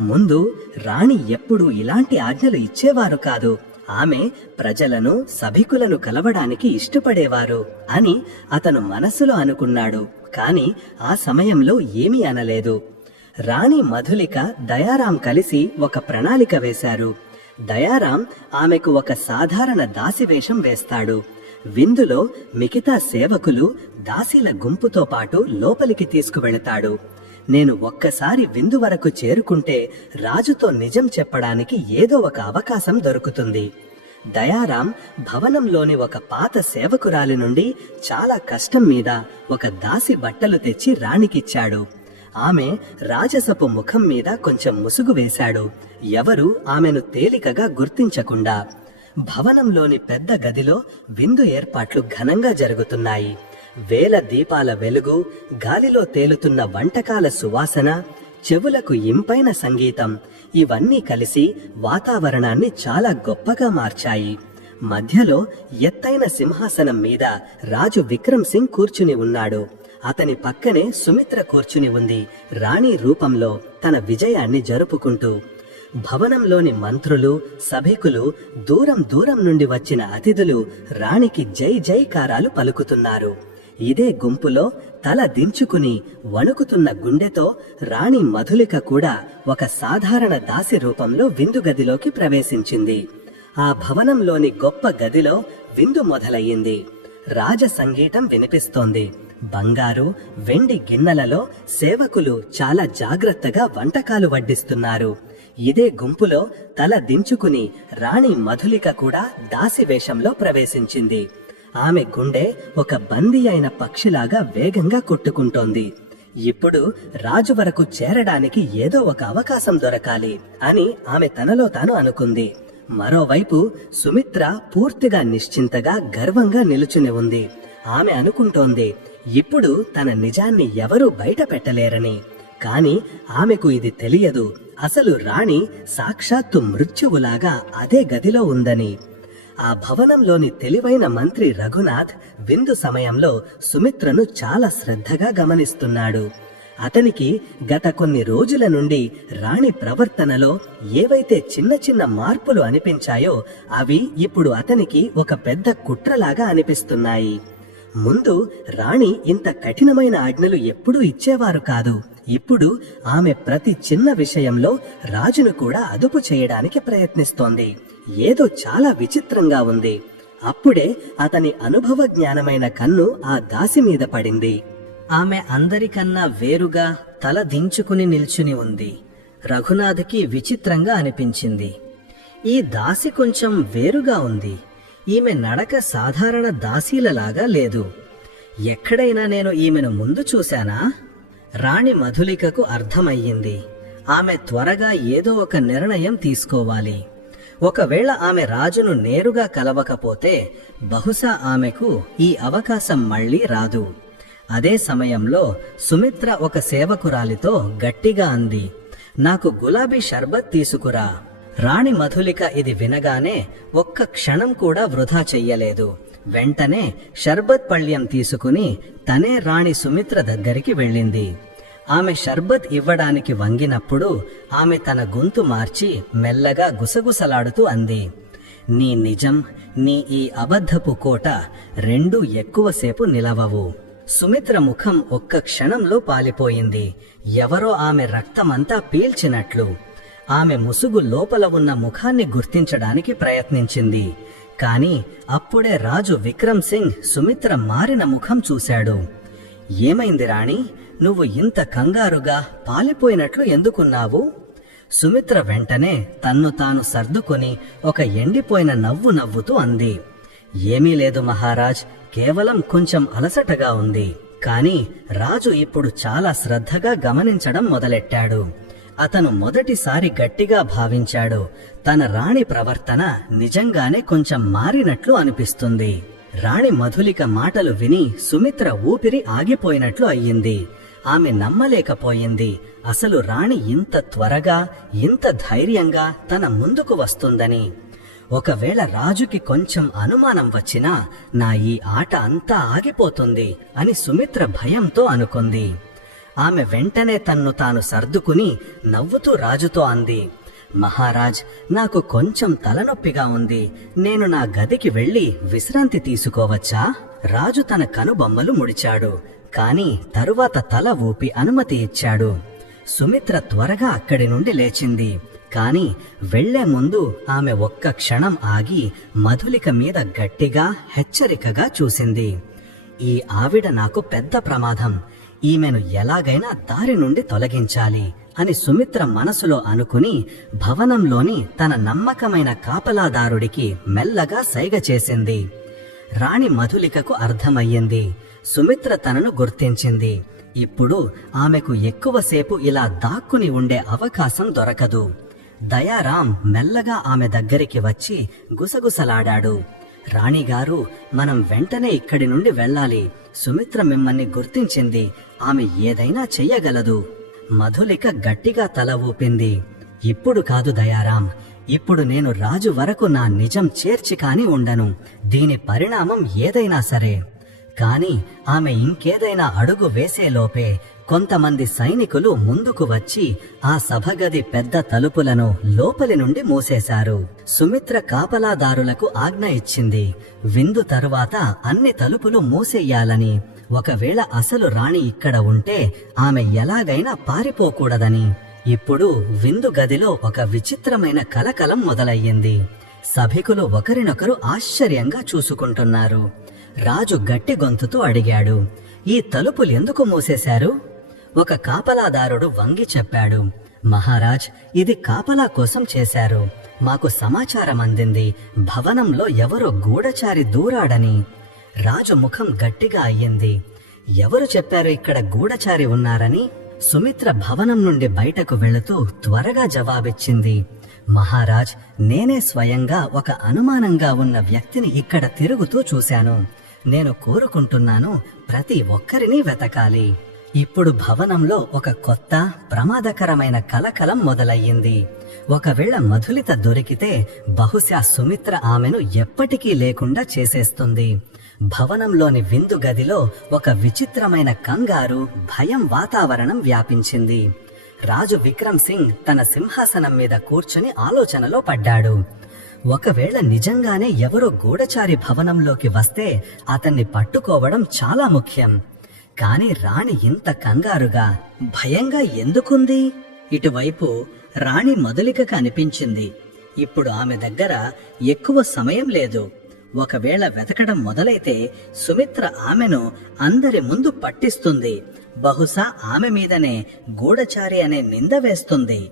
ముందు రాణి ఎప్పుడూ ఇలాంటి ఆజ్ఞలు ఇచ్చేవారు కాదు. ఆమె ప్రజలను సభికులను కలవడానికి ఇష్టపడేవారు అని అతను మనసులో అనుకున్నాడు. కాని ఆ సమయంలో ఏమీ అనలేదు. రాణి మధులిక దయారాం కలిసి ఒక ప్రణాళిక వేశారు. దయారాం ఆమెకు ఒక సాధారణ దాసివేషం వేస్తాడు. విందులో మిగతా సేవకులు దాసీల గుంపుతో పాటు లోపలికి తీసుకువెళతాడు. నేను ఒక్కసారి విందు వరకు చేరుకుంటే రాజుతో నిజం చెప్పడానికి ఏదో ఒక అవకాశం దొరుకుతుంది. దయారాం భవనంలోని ఒక పాత సేవకురాలి నుండి చాలా కష్టం మీద ఒక దాసి బట్టలు తెచ్చి రాణికిచ్చాడు. ఆమె రాజసపు ముఖం మీద కొంచెం ముసుగు వేశాడు, ఎవరు ఆమెను తేలికగా గుర్తించకుండా. భవనంలోని పెద్ద గదిలో విందు ఏర్పాట్లు ఘనంగా జరుగుతున్నాయి. వేల దీపాల వెలుగు, గాలిలో తేలుతున్న వంటకాల సువాసన, చెవులకు ఇంపైన సంగీతం ఇవన్నీ కలిసి వాతావరణాన్ని చాలా గొప్పగా మార్చాయి. మధ్యలో ఎత్తైన సింహాసనం మీద రాజు విక్రమ్ సింగ్ కూర్చుని ఉన్నాడు. అతని పక్కనే సుమిత్ర కూర్చుని ఉంది, రాణి రూపంలో తన విజయాన్ని జరుపుకుంటూ. భవనంలోని మంత్రులు, సభికులు, దూరం దూరం నుండి వచ్చిన అతిథులు రాణికి జై జైకారాలు పలుకుతున్నారు. ఇదే గుంపులో తల దించుకుని వణుకుతున్న గుండెతో రాణి మధులిక కూడా ఒక సాధారణ దాసి రూపంలో విందు గదిలోకి ప్రవేశించింది. ఆ భవనంలోని గొప్ప గదిలో విందు మొదలయ్యింది. రాజ సంగీతం వినిపిస్తోంది. బంగారు, వెండి గిన్నెలలో సేవకులు చాలా జాగ్రత్తగా వంటకాలు వడ్డిస్తున్నారు. ఇదే గుంపులో తల దించుకుని రాణి మధులిక కూడా దాసి వేషంలో ప్రవేశించింది. ఆమె గుండె ఒక బందీ అయిన పక్షిలాగా వేగంగా కొట్టుకుంటోంది. ఇప్పుడు రాజు వరకు చేరడానికి ఏదో ఒక అవకాశం దొరకాలి అని ఆమె తనలో తాను అనుకుంది. మరోవైపు సుమిత్ర పూర్తిగా నిశ్చింతగా గర్వంగా నిలుచుని ఉంది. ఆమె అనుకుంటోంది, ఇప్పుడు తన నిజాన్ని ఎవరూ బయట పెట్టలేరని. కాని ఆమెకు ఇది తెలియదు, అసలు రాణి సాక్షాత్తు మృత్యువులాగా అదే గదిలో ఉందని. ఆ భవనంలోని తెలివైన మంత్రి రఘునాథ్ విందు సమయంలో సుమిత్రను చాలా శ్రద్ధగా గమనిస్తున్నాడు. అతనికి గత కొన్ని రోజుల నుండి రాణి ప్రవర్తనలో ఏవైతే చిన్న చిన్న మార్పులు అనిపించాయో అవి ఇప్పుడు అతనికి ఒక పెద్ద కుట్రలాగా అనిపిస్తున్నాయి. ముందు రాణి ఇంత కఠినమైన ఆజ్ఞలు ఎప్పుడూ ఇచ్చేవారు కాదు. ఇప్పుడు ఆమె ప్రతి చిన్న విషయంలో రాజును కూడా అదుపు చేయడానికి ప్రయత్నిస్తోంది. ఏదో చాలా విచిత్రంగా ఉంది. అప్పుడే అతని అనుభవ జ్ఞానమైన కన్ను ఆ దాసి మీద పడింది. ఆమె అందరికన్నా వేరుగా తల దించుకుని నిల్చుని ఉంది. రఘునాథ్కి విచిత్రంగా అనిపించింది. ఈ దాసి కొంచెం వేరుగా ఉంది. ఈమె నడక సాధారణ దాసీలలాగా లేదు. ఎక్కడైనా నేను ఈమెను ముందు చూశానా? రాణి మధులికకు అర్థమయ్యింది. ఆమె త్వరగా ఏదో ఒక నిర్ణయం తీసుకోవాలి. ఒకవేళ ఆమె రాజును నేరుగా కలవకపోతే బహుశా ఆమెకు ఈ అవకాశం మళ్లీ రాదు. అదే సమయంలో సుమిత్ర ఒక సేవకురాలితో గట్టిగా అంది, నాకు గులాబీ షర్బత్ తీసుకురా. రాణి మధులిక ఇది వినగానే ఒక్క క్షణం కూడా వృధా చెయ్యలేదు. వెంటనే షర్బత్ పళ్ళ్యం తీసుకుని తనే రాణి సుమిత్ర దగ్గరికి వెళ్ళింది. ఆమె షర్బత్ ఇవ్వడానికి వంగినప్పుడు ఆమె తన గొంతు మార్చి మెల్లగా గుసగుసలాడుతూ అంది, నీ నిజం, నీ ఈ అబద్ధపు కోట రెండూ ఎక్కువసేపు నిలవవు. సుమిత్ర ముఖం ఒక్క క్షణంలో పాలిపోయింది. ఎవరో ఆమె రక్తమంతా పీల్చినట్లు. ఆమె ముసుగు లోపల ఉన్న ముఖాన్ని గుర్తించడానికి ప్రయత్నించింది. కాని అప్పుడే రాజు విక్రమ్ సింగ్ సుమిత్ర మారిన ముఖం చూశాడు. ఏమైంది రాణి, నువ్వు ఇంత కంగారుగా పాలిపోయినట్లు ఎందుకున్నావు? సుమిత్ర వెంటనే తన్ను తాను సర్దుకొని ఒక ఎండిపోయిన నవ్వు నవ్వుతూ అంది, ఏమీ లేదు మహారాజ్, కేవలం కొంచెం అలసటగా ఉంది. కాని రాజు ఇప్పుడు చాలా శ్రద్ధగా గమనించడం మొదలెట్టాడు. అతను మొదటిసారి గట్టిగా భావించాడు, తన రాణి ప్రవర్తన నిజంగానే కొంచెం మారినట్లు అనిపిస్తుంది. రాణి మధులిక మాటలు విని సుమిత్ర ఊపిరి ఆగిపోయినట్లు అయ్యింది. ఆమె నమ్మలేకపోయింది అసలు రాణి ఇంత త్వరగా, ఇంత ధైర్యంగా తన ముందుకు వస్తుందని. ఒకవేళ రాజుకి కొంచెం అనుమానం వచ్చినా నా ఈ ఆట అంతా ఆగిపోతుంది అని సుమిత్ర భయంతో అనుకుంది. ఆమె వెంటనే తన్ను తాను సర్దుకుని నవ్వుతూ రాజుతో అంది, మహారాజ్, నాకు కొంచెం తలనొప్పిగా ఉంది. నేను నా గదికి వెళ్లి విశ్రాంతి తీసుకోవచ్చా? రాజు తన కనుబొమ్మలు ముడిచాడు. కాని తరువాత తల ఊపి అనుమతి ఇచ్చాడు. సుమిత్ర త్వరగా అక్కడి నుండి లేచింది. కాని వెళ్లే ముందు ఆమె ఒక్క క్షణం ఆగి మధులిక మీద గట్టిగా, హెచ్చరికగా చూసింది. ఈ ఆవిడ నాకు పెద్ద ప్రమాదం. ఈమెను ఎలాగైనా దారి నుండి తొలగించాలి అని సుమిత్ర మనసులో అనుకుని భవనంలోని తన నమ్మకమైన కాపలాదారుడికి మెల్లగా సైగ చేసింది. రాణి మధులికకు అర్థమయ్యింది. సుమిత్ర తనను గుర్తించింది. ఇప్పుడు ఆమెకు ఎక్కువసేపు ఇలా దాక్కుని ఉండే అవకాశం దొరకదు. దయారాం మెల్లగా ఆమె దగ్గరికి వచ్చి గుసగుసలాడాడు. రాణిగారు, మనం వెంటనే ఇక్కడి నుండి వెళ్ళాలి. సుమిత్ర మిమ్మల్ని గుర్తించింది. ఆమె ఏదైనా చెయ్యగలదు. మధులిక గట్టిగా తల ఊపింది. ఇప్పుడు కాదు దయారాం, ఇప్పుడు నేను రాజు వరకు నా నిజం చేర్చి కాని ఉండను. దీని పరిణామం ఏదైనా సరే. కాని ఆమె ఇంకేదైనా అడుగు వేసేలోపే కొంతమంది సైనికులు ముందుకు వచ్చి ఆ సభగది పెద్ద తలుపులను లోపలి నుండి మూసేశారు. సుమిత్ర కాపలాదారులకు ఆజ్ఞ ఇచ్చింది, విందు తరువాత అన్ని తలుపులు మూసేయాలని. ఒకవేళ అసలు రాణి ఇక్కడ ఉంటే ఆమె ఎలాగైనా పారిపోకూడదని. ఇప్పుడు విందు గదిలో ఒక విచిత్రమైన కలకలం మొదలయ్యింది. సభికులు ఒకరినొకరు ఆశ్చర్యంగా చూసుకుంటున్నారు. రాజు గట్టి గొంతుతో అడిగాడు, ఈ తలుపులు ఎందుకు మూసేశారు? ఒక కాపలాదారుడు వంగి చెప్పాడు, మహారాజ్, ఇది కాపలా కోసం చేశారు. మాకు సమాచారం అందింది, భవనంలో ఎవరో గూఢచారి దూరాడని. రాజు ముఖం గట్టిగా అయ్యింది. ఎవరు చెప్పారు ఇక్కడ గూఢచారి ఉన్నారని? సుమిత్ర భవనం నుండి బయటకు వెళుతూ త్వరగా జవాబిచ్చింది, మహారాజ్, నేనే స్వయంగా ఒక అనుమానంగా ఉన్న వ్యక్తిని ఇక్కడ తిరుగుతూ చూశాను. నేను కోరుకుంటున్నాను ప్రతి ఒక్కరినీ వెతకాలి. ఇప్పుడు భవనంలో ఒక కొత్త ప్రమాదకరమైన కలకలం మొదలయ్యింది. ఒకవేళ మధులిత దొరికితే బహుశా సుమిత్ర ఆమెను ఎప్పటికీ లేకుండా చేసేస్తుంది. భవనంలోని విందు గదిలో ఒక విచిత్రమైన కంగారు, భయం వాతావరణం వ్యాపించింది. రాజు విక్రమ్ సింగ్ తన సింహాసనం మీద కూర్చుని ఆలోచనలో పడ్డాడు. ఒకవేళ నిజంగానే ఎవరో గూఢచారి భవనంలోకి వస్తే అతన్ని పట్టుకోవడం చాలా ముఖ్యం. కాని రాణి ఇంత కంగారుగా, భయంగా ఎందుకుంది? ఇటువైపు రాణి మధులికకు అనిపించింది, ఇప్పుడు ఆమె దగ్గర ఎక్కువ సమయం లేదు. ఒకవేళ వెతకడం మొదలైతే సుమిత్ర ఆమెను అందరి ముందు పట్టిస్తుంది. బహుశా ఆమె మీదనే గూఢచారి అనే నింద వేస్తుంది.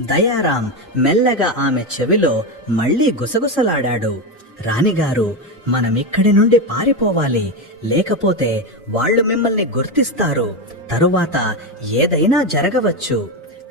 దయారాం మెల్లగా ఆమె చెవిలో మళ్లీ గుసగుసలాడాడు, రాణిగారు, మనమిక్కడి నుండి పారిపోవాలి. లేకపోతే వాళ్లు మిమ్మల్ని గుర్తిస్తారు. తరువాత ఏదైనా జరగవచ్చు.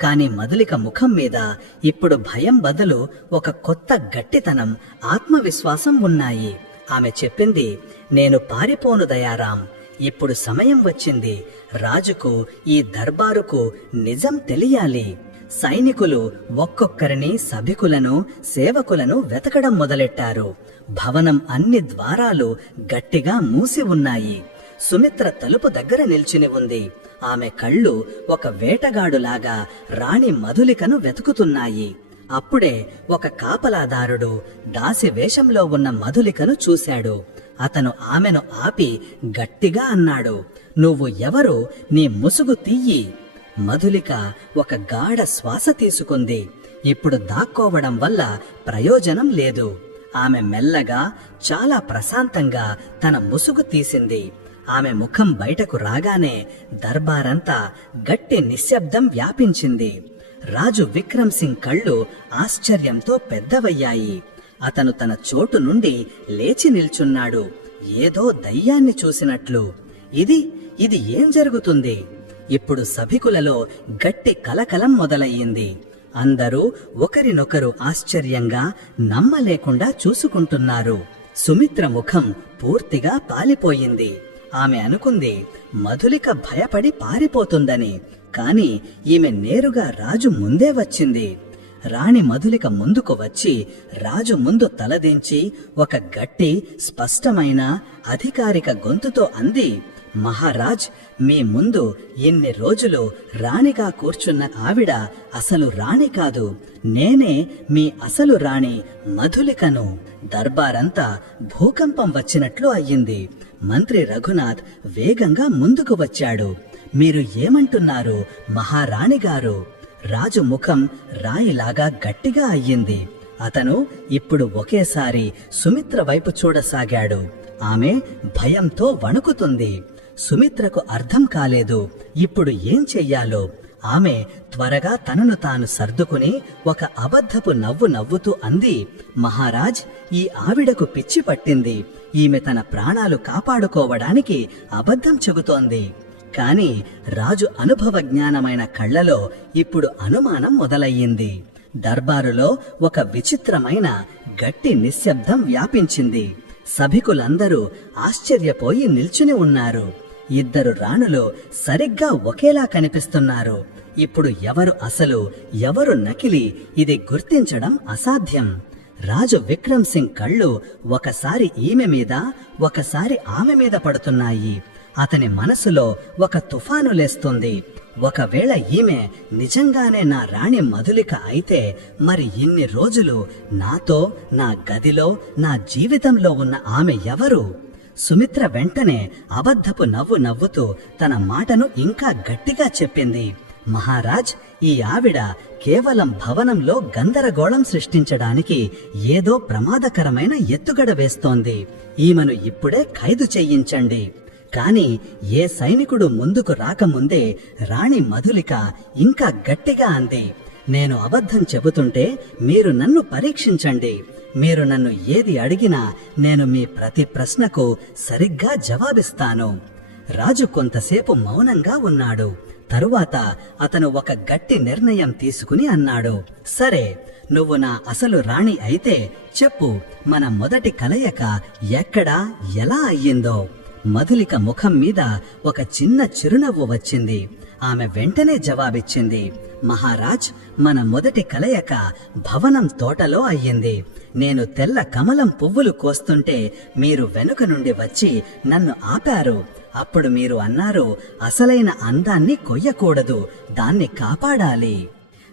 కాని మధులిక ముఖం మీద ఇప్పుడు భయం బదులు ఒక కొత్త గట్టితనం, ఆత్మవిశ్వాసం ఉన్నాయి. ఆమె చెప్పింది, నేను పారిపోను దయారాం. ఇప్పుడు సమయం వచ్చింది. రాజుకు, ఈ దర్బారుకు నిజం తెలియాలి. సైనికులు ఒక్కొక్కరిని, సభికులను, సేవకులను వెతకడం మొదలెట్టారు. భవనం అన్ని ద్వారాలు గట్టిగా మూసి ఉన్నాయి. సుమిత్ర తలుపు దగ్గర నిల్చుని ఉంది. ఆమె కళ్ళు ఒక వేటగాడులాగా రాణి మధులికను వెతుకుతున్నాయి. అప్పుడే ఒక కాపలాదారుడు దాసి వేషంలో ఉన్న మధులికను చూశాడు. అతను ఆమెను ఆపి గట్టిగా అన్నాడు, "నువ్వు ఎవరు? నీ ముసుగు తీయి." మధులిక ఒక గాఢ శ్వాస తీసుకుంది. ఇప్పుడు దాక్కోవడం వల్ల ప్రయోజనం లేదు. ఆమె మెల్లగా, చాలా ప్రశాంతంగా తన ముసుగు తీసింది. ఆమె ముఖం బయటకు రాగానే దర్బారంతా గట్టి నిశ్శబ్దం వ్యాపించింది. రాజు విక్రమ్ సింగ్ కళ్ళు ఆశ్చర్యంతో పెద్దవయ్యాయి. అతను తన చోటు నుండి లేచి నిల్చున్నాడు, ఏదో దయ్యాన్ని చూసినట్లు. ఇది ఏం జరుగుతుంది? ఇప్పుడు సభికులలో గట్టి కలకలం మొదలయ్యింది. అందరూ ఒకరినొకరు ఆశ్చర్యంగా, నమ్మలేకుండా చూసుకుంటున్నారు. సుమిత్ర ముఖం పూర్తిగా పాలిపోయింది. ఆమె అనుకుంది మధులిక భయపడి పారిపోతుందని. కాని ఈమె నేరుగా రాజు ముందే వచ్చింది. రాణి మధులిక ముందుకు వచ్చి రాజు ముందు తలదించి ఒక గట్టి, స్పష్టమైన, అధికారిక గొంతుతో అంది, "మహారాజ్, మీ ముందు ఇన్ని రోజులు రాణిగా కూర్చున్న ఆవిడ అసలు రాణి కాదు. నేనే మీ అసలు రాణి మధులికను." దర్బారంతా భూకంపం వచ్చినట్లు అయ్యింది. మంత్రి రఘునాథ్ వేగంగా ముందుకు వచ్చాడు. "మీరు ఏమంటున్నారు మహారాణి గారు?" రాజు ముఖం రాయిలాగా గట్టిగా అయ్యింది. అతను ఇప్పుడు ఒకేసారి సుమిత్ర వైపు చూడసాగాడు. ఆమె భయంతో వణుకుతుంది. సుమిత్రకు అర్థం కాలేదు ఇప్పుడు ఏం చెయ్యాలో. ఆమె త్వరగా తనను తాను సర్దుకుని ఒక అబద్ధపు నవ్వు నవ్వుతూ అంది, "మహారాజ్, ఈ ఆవిడకు పిచ్చి పట్టింది. ఈమె తన ప్రాణాలు కాపాడుకోవడానికి అబద్ధం చెబుతోంది." కాని రాజు అనుభవ జ్ఞానమైన కళ్లలో ఇప్పుడు అనుమానం మొదలయ్యింది. దర్బారులో ఒక విచిత్రమైన గట్టి నిశ్శబ్దం వ్యాపించింది. సభికులందరూ ఆశ్చర్యపోయి నిల్చుని ఉన్నారు. ఇద్దరు రాణులు సరిగ్గా ఒకేలా కనిపిస్తున్నారు. ఇప్పుడు ఎవరు అసలు, ఎవరు నకిలీ, ఇది గుర్తించడం అసాధ్యం. రాజు విక్రమ్ సింగ్ కళ్ళు ఒకసారి ఈమె మీద, ఒకసారి ఆమె మీద పడుతున్నాయి. అతని మనసులో ఒక తుఫాను లేస్తుంది. ఒకవేళ ఈమె నిజంగానే నా రాణి మధులిక అయితే మరి ఇన్ని రోజులు నాతో, నా గదిలో, నా జీవితంలో ఉన్న ఆమె ఎవరు? సుమిత్ర వెంటనే అబద్ధపు నవ్వు నవ్వుతూ తన మాటను ఇంకా గట్టిగా చెప్పింది, "మహారాజ్, ఈ ఆవిడ కేవలం భవనంలో గందరగోళం సృష్టించడానికి ఏదో ప్రమాదకరమైన ఎత్తుగడ వేస్తోంది. ఈమెను ఇప్పుడే ఖైదు చేయించండి." కాని ఏ సైనికుడు ముందుకు రాకముందే రాణి మధులిక ఇంకా గట్టిగా అంది, "నేను అబద్ధం చెబుతుంటే మీరు నన్ను పరీక్షించండి. మీరు నన్ను ఏది అడిగినా నేను మీ ప్రతి ప్రశ్నకు సరిగ్గా జవాబిస్తాను." రాజు కొంతసేపు మౌనంగా ఉన్నాడు. తరువాత అతను ఒక గట్టి నిర్ణయం తీసుకుని అన్నాడు, "సరే, నువ్వు నా అసలు రాణి అయితే చెప్పు, మన మొదటి కలయిక ఎక్కడా, ఎలా అయ్యిందో?" మధులిక ముఖం మీద ఒక చిన్న చిరునవ్వు వచ్చింది. ఆమె వెంటనే జవాబిచ్చింది, "మహారాజ్, మన మొదటి కలయిక భవనం తోటలో అయ్యింది. నేను తెల్ల కమలం పువ్వులు కోస్తుంటే మీరు వెనుక నుండి వచ్చి నన్ను ఆపారు. అప్పుడు మీరు అన్నారు, అసలైన అందాన్ని కొయ్యకూడదు, దాన్ని కాపాడాలి."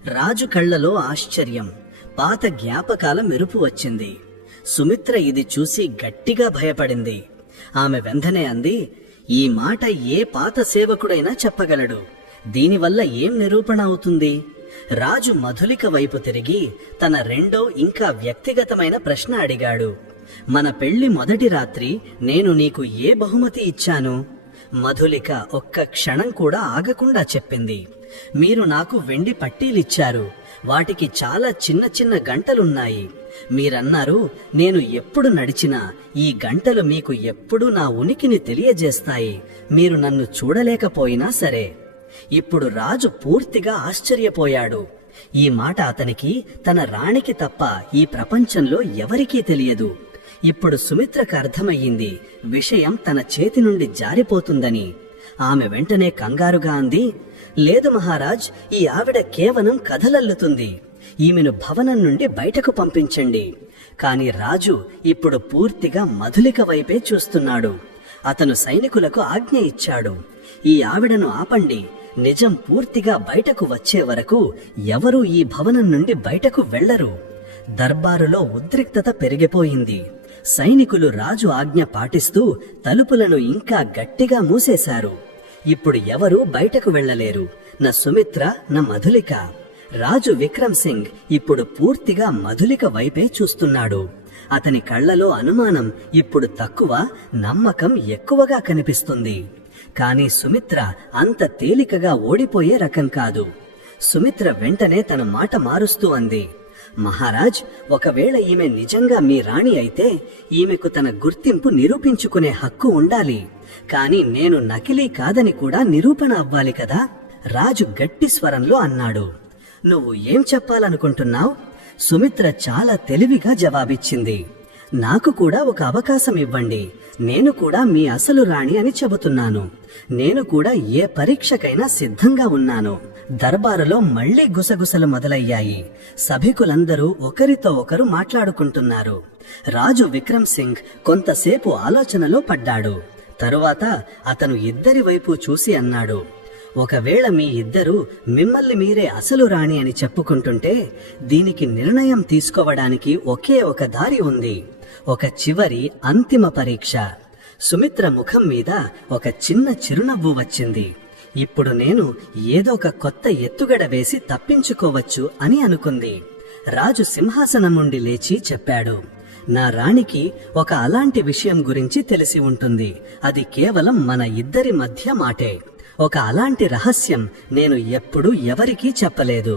రాజు కళ్లలో ఆశ్చర్యం, పాత జ్ఞాపకాల మెరుపు వచ్చింది. సుమిత్ర ఇది చూసి గట్టిగా భయపడింది. ఆమె వెంటనే అంది, "ఈ మాట ఏ పాత సేవకుడైనా చెప్పగలడు. దీనివల్ల ఏం నిరూపణ అవుతుంది?" రాజు మధులిక వైపు తిరిగి తన రెండో, ఇంకా వ్యక్తిగతమైన ప్రశ్న అడిగాడు, "మన పెళ్లి మొదటి రాత్రి నేను నీకు ఏ బహుమతి ఇచ్చాను?" మధులిక ఒక్క క్షణం కూడా ఆగకుండా చెప్పింది, "మీరు నాకు వెండి పట్టీలిచ్చారు. వాటికి చాలా చిన్న చిన్న గంటలున్నాయి. మీరన్నారు, నేను ఎప్పుడు నడిచినా ఈ గంటలు మీకు ఎప్పుడూ నా ఉనికిని తెలియజేస్తాయి. మీరు నన్ను చూడలేకపోయినా సరే." ఇప్పుడు రాజు పూర్తిగా ఆశ్చర్యపోయాడు. ఈ మాట అతనికి, తన రాణికి తప్ప ఈ ప్రపంచంలో ఎవరికీ తెలియదు. ఇప్పుడు సుమిత్రకు అర్థమయ్యింది విషయం తన చేతి నుండి జారిపోతుందని. ఆమె వెంటనే కంగారుగా అంది, "లేదు మహారాజ్, ఈ ఆవిడ కేవలం కథలల్లుతుంది. ఈమెను భవనం నుండి బయటకు పంపించండి." కాని రాజు ఇప్పుడు పూర్తిగా మధులిక వైపే చూస్తున్నాడు. అతను సైనికులకు ఆజ్ఞ ఇచ్చాడు, ఈ ఆవిడను ఆపండి. నిజం పూర్తిగా బయటకు వచ్చే వరకు ఎవరూ ఈ భవనం నుండి బయటకు వెళ్లరు. దర్బారులో ఉద్రిక్తత పెరిగిపోయింది. సైనికులు రాజు ఆజ్ఞ పాటిస్తూ తలుపులను ఇంకా గట్టిగా మూసేశారు. ఇప్పుడు ఎవరూ బయటకు వెళ్లలేరు, నా సుమిత్ర, నా మధులిక. రాజు విక్రమ్ సింగ్ ఇప్పుడు పూర్తిగా మధులిక వైపే చూస్తున్నాడు. అతని కళ్లలో అనుమానం ఇప్పుడు తక్కువ, నమ్మకం ఎక్కువగా కనిపిస్తుంది. కాని సుమిత్ర అంత తేలికగా ఓడిపోయే రకం కాదు. సుమిత్ర వెంటనే తన మాట మారుస్తూ అంది, మహారాజ్, ఒకవేళ ఈమె నిజంగా మీ రాణి అయితే ఈమెకు తన గుర్తింపు నిరూపించుకునే హక్కు ఉండాలి. కాని నేను నకిలీ కాదని కూడా నిరూపణ అవ్వాలి కదా. రాజు గట్టి స్వరంలో అన్నాడు, నువ్వు ఏం చెప్పాలనుకుంటున్నావు? సుమిత్ర చాలా తెలివిగా జవాబిచ్చింది, నాకు కూడా ఒక అవకాశం ఇవ్వండి. నేను కూడా మీ అసలు రాణి అని చెబుతున్నాను. నేను కూడా ఏ పరీక్షకైనా సిద్ధంగా ఉన్నాను. దర్బారులో మళ్లీ గుసగుసలు మొదలయ్యాయి. సభికులందరూ ఒకరితో ఒకరు మాట్లాడుకుంటున్నారు. రాజు విక్రమ్ సింగ్ కొంతసేపు ఆలోచనలో పడ్డాడు. తరువాత అతను ఇద్దరి వైపు చూసి అన్నాడు, ఒకవేళ మీ ఇద్దరూ మిమ్మల్ని మీరే అసలు రాణి అని చెప్పుకుంటుంటే దీనికి నిర్ణయం తీసుకోవడానికి ఒకే ఒక దారి ఉంది, ఒక చివరి అంతిమ పరీక్ష. సుమిత్ర ముఖం మీద ఒక చిన్న చిరునవ్వు వచ్చింది. ఇప్పుడు నేను ఏదో ఒక కొత్త ఎత్తుగడ వేసి తప్పించుకోవచ్చు అని అనుకుంది. రాజు సింహాసనం నుండి లేచి చెప్పాడు, నా రాణికి ఒక అలాంటి విషయం గురించి తెలిసి ఉంటుంది. అది కేవలం మన ఇద్దరి మధ్య మాటే. ఒక అలాంటి రహస్యం నేను ఎప్పుడూ ఎవరికీ చెప్పలేదు,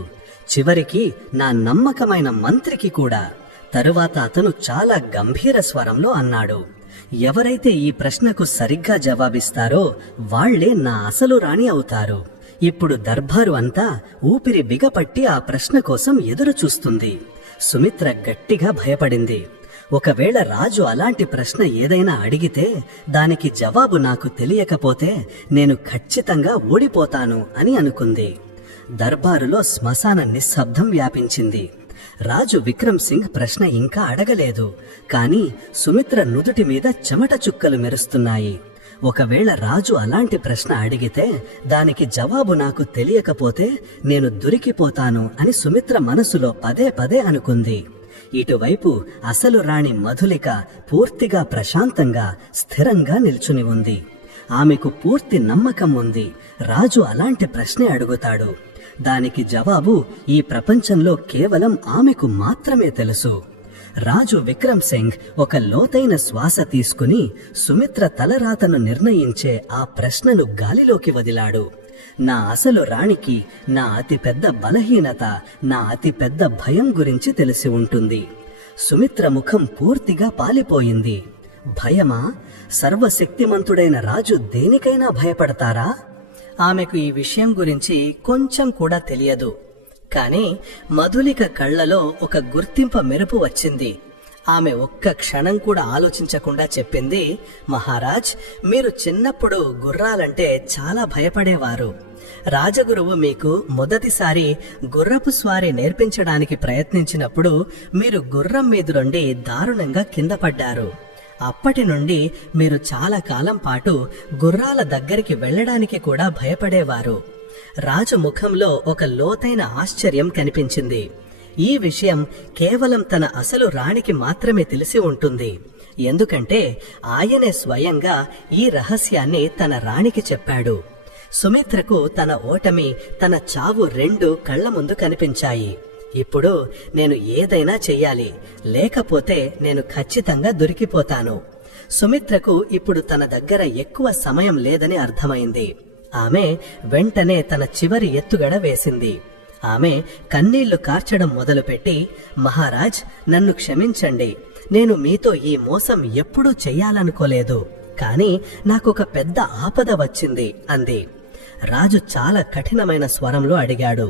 చివరికి నా నమ్మకమైన మంత్రికి కూడా. తరువాత అతను చాలా గంభీర స్వరంలో అన్నాడు, ఎవరైతే ఈ ప్రశ్నకు సరిగ్గా జవాబిస్తారో వాళ్లే నా అసలు రాణి అవుతారు. ఇప్పుడు దర్బారు అంతా ఊపిరి బిగపట్టి ఆ ప్రశ్న కోసం ఎదురు చూస్తుంది. సుమిత్ర గట్టిగా భయపడింది. ఒకవేళ రాజు అలాంటి ప్రశ్న ఏదైనా అడిగితే దానికి జవాబు నాకు తెలియకపోతే నేను ఖచ్చితంగా ఓడిపోతాను అని అనుకుంది. దర్బారులో శ్మశాన నిశ్శబ్దం వ్యాపించింది. రాజు విక్రమ్ సింగ్ ప్రశ్న ఇంకా అడగలేదు. కాని సుమిత్ర నుదుటి మీద చెమట చుక్కలు మెరుస్తున్నాయి. ఒకవేళ రాజు అలాంటి ప్రశ్న అడిగితే దానికి జవాబు నాకు తెలియకపోతే నేను దొరికిపోతాను అని సుమిత్ర మనసులో పదే పదే అనుకుంది. ఇటువైపు అసలు రాణి మధులిక పూర్తిగా ప్రశాంతంగా స్థిరంగా నిల్చుని ఉంది. ఆమెకు పూర్తి నమ్మకం ఉంది, రాజు అలాంటి ప్రశ్నే అడుగుతాడు. దానికి జవాబు ఈ ప్రపంచంలో కేవలం ఆమెకు మాత్రమే తెలుసు. రాజు విక్రమ్ సింగ్ ఒక లోతైన శ్వాస తీసుకుని సుమిత్ర తలరాతను నిర్ణయించే ఆ ప్రశ్నను గాలిలోకి వదిలాడు. నా అసలు రాణికి నా అతి పెద్ద బలహీనత, నా అతి పెద్ద భయం గురించి తెలిసి ఉంటుంది. సుమిత్ర ముఖం పూర్తిగా పాలిపోయింది. భయమా? సర్వశక్తిమంతుడైన రాజు దేనికైనా భయపడతారా? ఆమెకు ఈ విషయం గురించి కొంచెం కూడా తెలియదు. కాని మధులిక కళ్లలో ఒక గుర్తింపు మెరుపు వచ్చింది. ఆమె ఒక్క క్షణం కూడా ఆలోచించకుండా చెప్పింది, మహారాజ్, మీరు చిన్నప్పుడు గుర్రాలంటే చాలా భయపడేవారు. రాజగురువు మీకు మొదటిసారి గుర్రపు స్వారీ నేర్పించడానికి ప్రయత్నించినప్పుడు మీరు గుర్రం మీద నుండి దారుణంగా కింద పడ్డారు. అప్పటి నుండి మీరు చాలా కాలం పాటు గుర్రాల దగ్గరికి వెళ్లడానికి కూడా భయపడేవారు. రాజు ముఖంలో ఒక లోతైన ఆశ్చర్యం కనిపించింది. ఈ విషయం కేవలం తన అసలు రాణికి మాత్రమే తెలిసి ఉంటుంది. ఎందుకంటే ఆయనే స్వయంగా ఈ రహస్యాన్ని తన రాణికి చెప్పాడు. సుమిత్రకు తన ఓటమి, తన చావు రెండు కళ్ల ముందు కనిపించాయి. ఇప్పుడు నేను ఏదైనా చెయ్యాలి, లేకపోతే నేను ఖచ్చితంగా దొరికిపోతాను. సుమిత్రకు ఇప్పుడు తన దగ్గర ఎక్కువ సమయం లేదని అర్థమైంది. ఆమె వెంటనే తన చివరి ఎత్తుగడ వేసింది. ఆమె కన్నీళ్లు కార్చడం మొదలుపెట్టి, మహారాజ్, నన్ను క్షమించండి. నేను మీతో ఈ మోసం ఎప్పుడూ చెయ్యాలనుకోలేదు. కాని నాకొక పెద్ద ఆపద వచ్చింది అంది. రాజు చాలా కఠినమైన స్వరంలో అడిగాడు,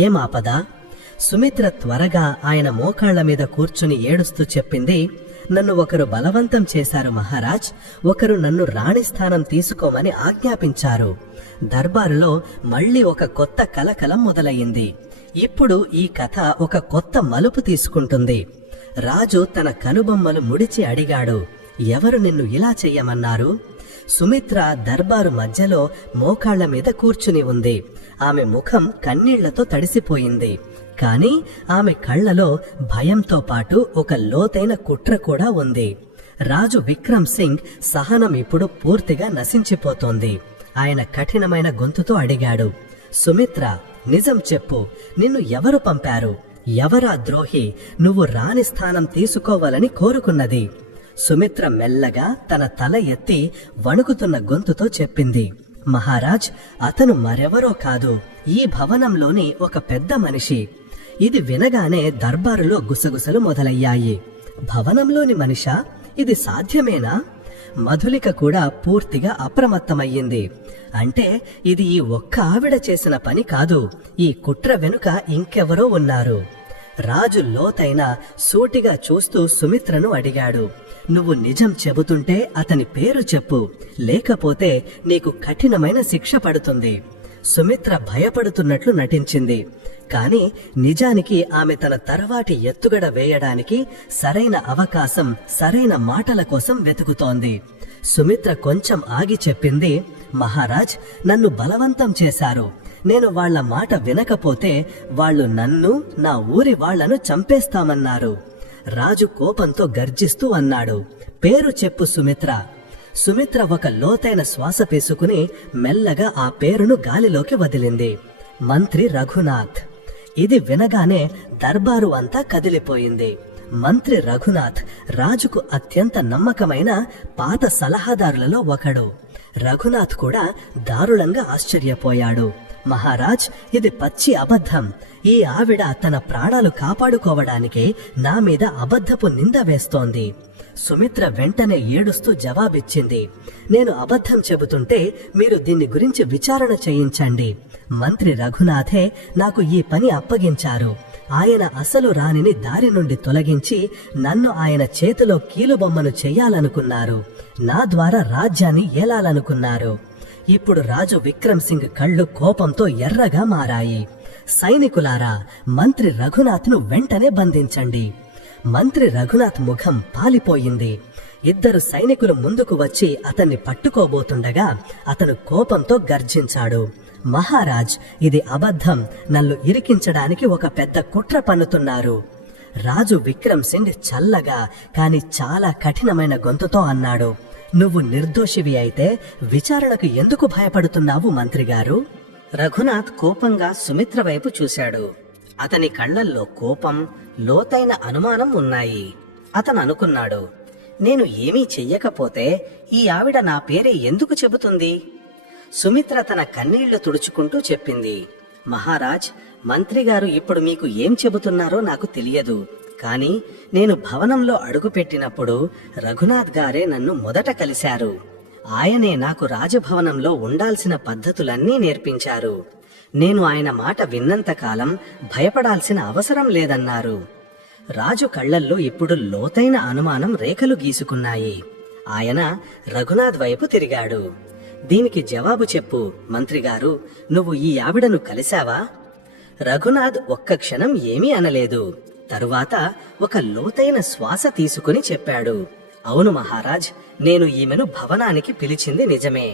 ఏం ఆపద? సుమిత్ర త్వరగా ఆయన మోకాళ్ల మీద కూర్చుని ఏడుస్తూ చెప్పింది, నన్ను ఒకరు బలవంతం చేశారు మహారాజ్. ఒకరు నన్ను రాణి స్థానం తీసుకోమని ఆజ్ఞాపించారు. దర్బారులో మళ్లీ ఒక కొత్త కలకలం మొదలయ్యింది. ఇప్పుడు ఈ కథ ఒక కొత్త మలుపు తీసుకుంటుంది. రాజు తన కనుబొమ్మలు ముడిచి అడిగాడు, ఎవరు నిన్ను ఇలా చెయ్యమన్నారు? సుమిత్ర దర్బారు మధ్యలో మోకాళ్ల మీద కూర్చుని ఉంది. ఆమె ముఖం కన్నీళ్లతో తడిసిపోయింది. కాని ఆమె కళ్లలో భయంతో పాటు ఒక లోతైన కుట్ర కూడా ఉంది. రాజు విక్రమ్ సింగ్ సహనం ఇప్పుడు పూర్తిగా నశించిపోతోంది. ఆయన కఠినమైన గొంతుతో అడిగాడు, సుమిత్ర, నిజం చెప్పు, నిన్ను ఎవరు పంపారు? ఎవరా ద్రోహి నువ్వు రాణి స్థానం తీసుకోవాలని కోరుకున్నది? సుమిత్ర మెల్లగా తన తల ఎత్తి వణుకుతున్న గొంతుతో చెప్పింది, మహారాజ్, అతను మరెవరో కాదు, ఈ భవనంలోని ఒక పెద్ద మనిషి. ఇది వినగానే దర్బారులో గుసగుసలు మొదలయ్యాయి. భవనంలోని మనిషా? ఇది సాధ్యమేనా? మధులిక కూడా పూర్తిగా అప్రమత్తమయ్యింది. అంటే ఇది ఈ ఒక్క ఆవిడ చేసిన పని కాదు, ఈ కుట్ర వెనుక ఇంకెవరో ఉన్నారు. రాజు లోతైన సూటిగా చూస్తూ సుమిత్రను అడిగాడు, నువ్వు నిజం చెబుతుంటే అతని పేరు చెప్పు, లేకపోతే నీకు కఠినమైన శిక్ష పడుతుంది. సుమిత్ర భయపడుతున్నట్లు నటించింది. కాని నిజానికి ఆమె తన తర్వాటి ఎత్తుగడ వేయడానికి సరైన అవకాశం, సరైన మాటల కోసం వెతుకుతోంది. సుమిత్ర కొంచెం ఆగి చెప్పింది, మహారాజ్, నన్ను బలవంతం చేశారు. నేను వాళ్ల మాట వినకపోతే వాళ్ళు నన్ను, నా ఊరి వాళ్లను చంపేస్తామన్నారు. రాజు కోపంతో గర్జిస్తూ అన్నాడు, పేరు చెప్పు సుమిత్ర. సుమిత్ర ఒక లోతైన శ్వాస పీసుకుని మెల్లగా ఆ పేరును గాలిలోకి వదిలింది, మంత్రి రఘునాథ్. ఇది వినగానే దర్బారు అంతా కదిలిపోయింది. మంత్రి రఘునాథ్ రాజుకు అత్యంత నమ్మకమైన పాత సలహాదారులలో ఒకడు. రఘునాథ్ కూడా దారుణంగా ఆశ్చర్యపోయాడు. మహారాజ్, ఇది పచ్చి అబద్ధం. ఈ ఆవిడ తన ప్రాణాలు కాపాడుకోవడానికి నా మీద అబద్ధపు నింద వేస్తోంది. సుమిత్ర వెంటనే ఏడుస్తూ జవాబిచ్చింది, నేను అబద్ధం చెబుతుంటే మీరు దీన్ని గురించి విచారణ చేయించండి. మంత్రి రఘునాథే నాకు ఈ పని అప్పగించారు. ఆయన అసలు రాణిని దారి నుండి తొలగించి నన్ను ఆయన చేతిలో కీలుబొమ్మను చెయ్యాలనుకున్నారు. నా ద్వారా రాజ్యాన్ని ఏలాలనుకున్నారు. ఇప్పుడు రాజు విక్రమ్ సింగ్ కళ్ళు కోపంతో ఎర్రగా మారాయి. సైనికులారా, మంత్రి రఘునాథ్ను వెంటనే బంధించండి. మంత్రి రఘునాథ్ ముఖం పాలిపోయింది. ఇద్దరు సైనికులు ముందుకు వచ్చి అతన్ని పట్టుకోబోతుండగా అతను కోపంతో గర్జించాడు, మహారాజ్, ఇది అబద్ధం. నన్ను ఇరికించడానికి ఒక పెద్ద కుట్ర పన్నుతున్నారు. రాజు విక్రమ్ సింగ్ చల్లగా కాని చాలా కఠినమైన గొంతుతో అన్నాడు, నువ్వు నిర్దోషివి అయితే విచారణకు ఎందుకు భయపడుతున్నావు మంత్రిగారు? రఘునాథ్ కోపంగా సుమిత్ర వైపు చూశాడు. అతని కళ్లల్లో కోపం, లోతైన అనుమానం ఉన్నాయి. అతను అనుకున్నాడు, నేను ఏమీ చెయ్యకపోతే ఈ ఆవిడ నా పేరే ఎందుకు చెబుతుంది? సుమిత్ర తన కన్నీళ్లు తుడుచుకుంటూ చెప్పింది, మహారాజ్, మంత్రిగారు ఇప్పుడు మీకు ఏం చెబుతున్నారో నాకు తెలియదు. కాని నేను భవనంలో అడుగుపెట్టినప్పుడు రఘునాథ్ గారే నన్ను మొదట కలిశారు. ఆయనే నాకు రాజభవనంలో ఉండాల్సిన పద్ధతులన్నీ నేర్పించారు. నేను ఆయన మాట విన్నంతకాలం భయపడాల్సిన అవసరం లేదన్నారు. రాజు కళ్లల్లో ఇప్పుడు లోతైన అనుమానం రేఖలు గీసుకున్నాయి. ఆయన రఘునాథ్ వైపు తిరిగాడు. దీనికి జవాబు చెప్పు మంత్రిగారు, నువ్వు ఈ ఆవిడను కలిశావా? రఘునాథ్ ఒక్క క్షణం ఏమీ అనలేదు. తరువాత ఒక లోతైన శ్వాస తీసుకుని చెప్పాడు, అవును మహారాజ్, నేను ఈమెను భవనానికి పిలిచింది నిజమే.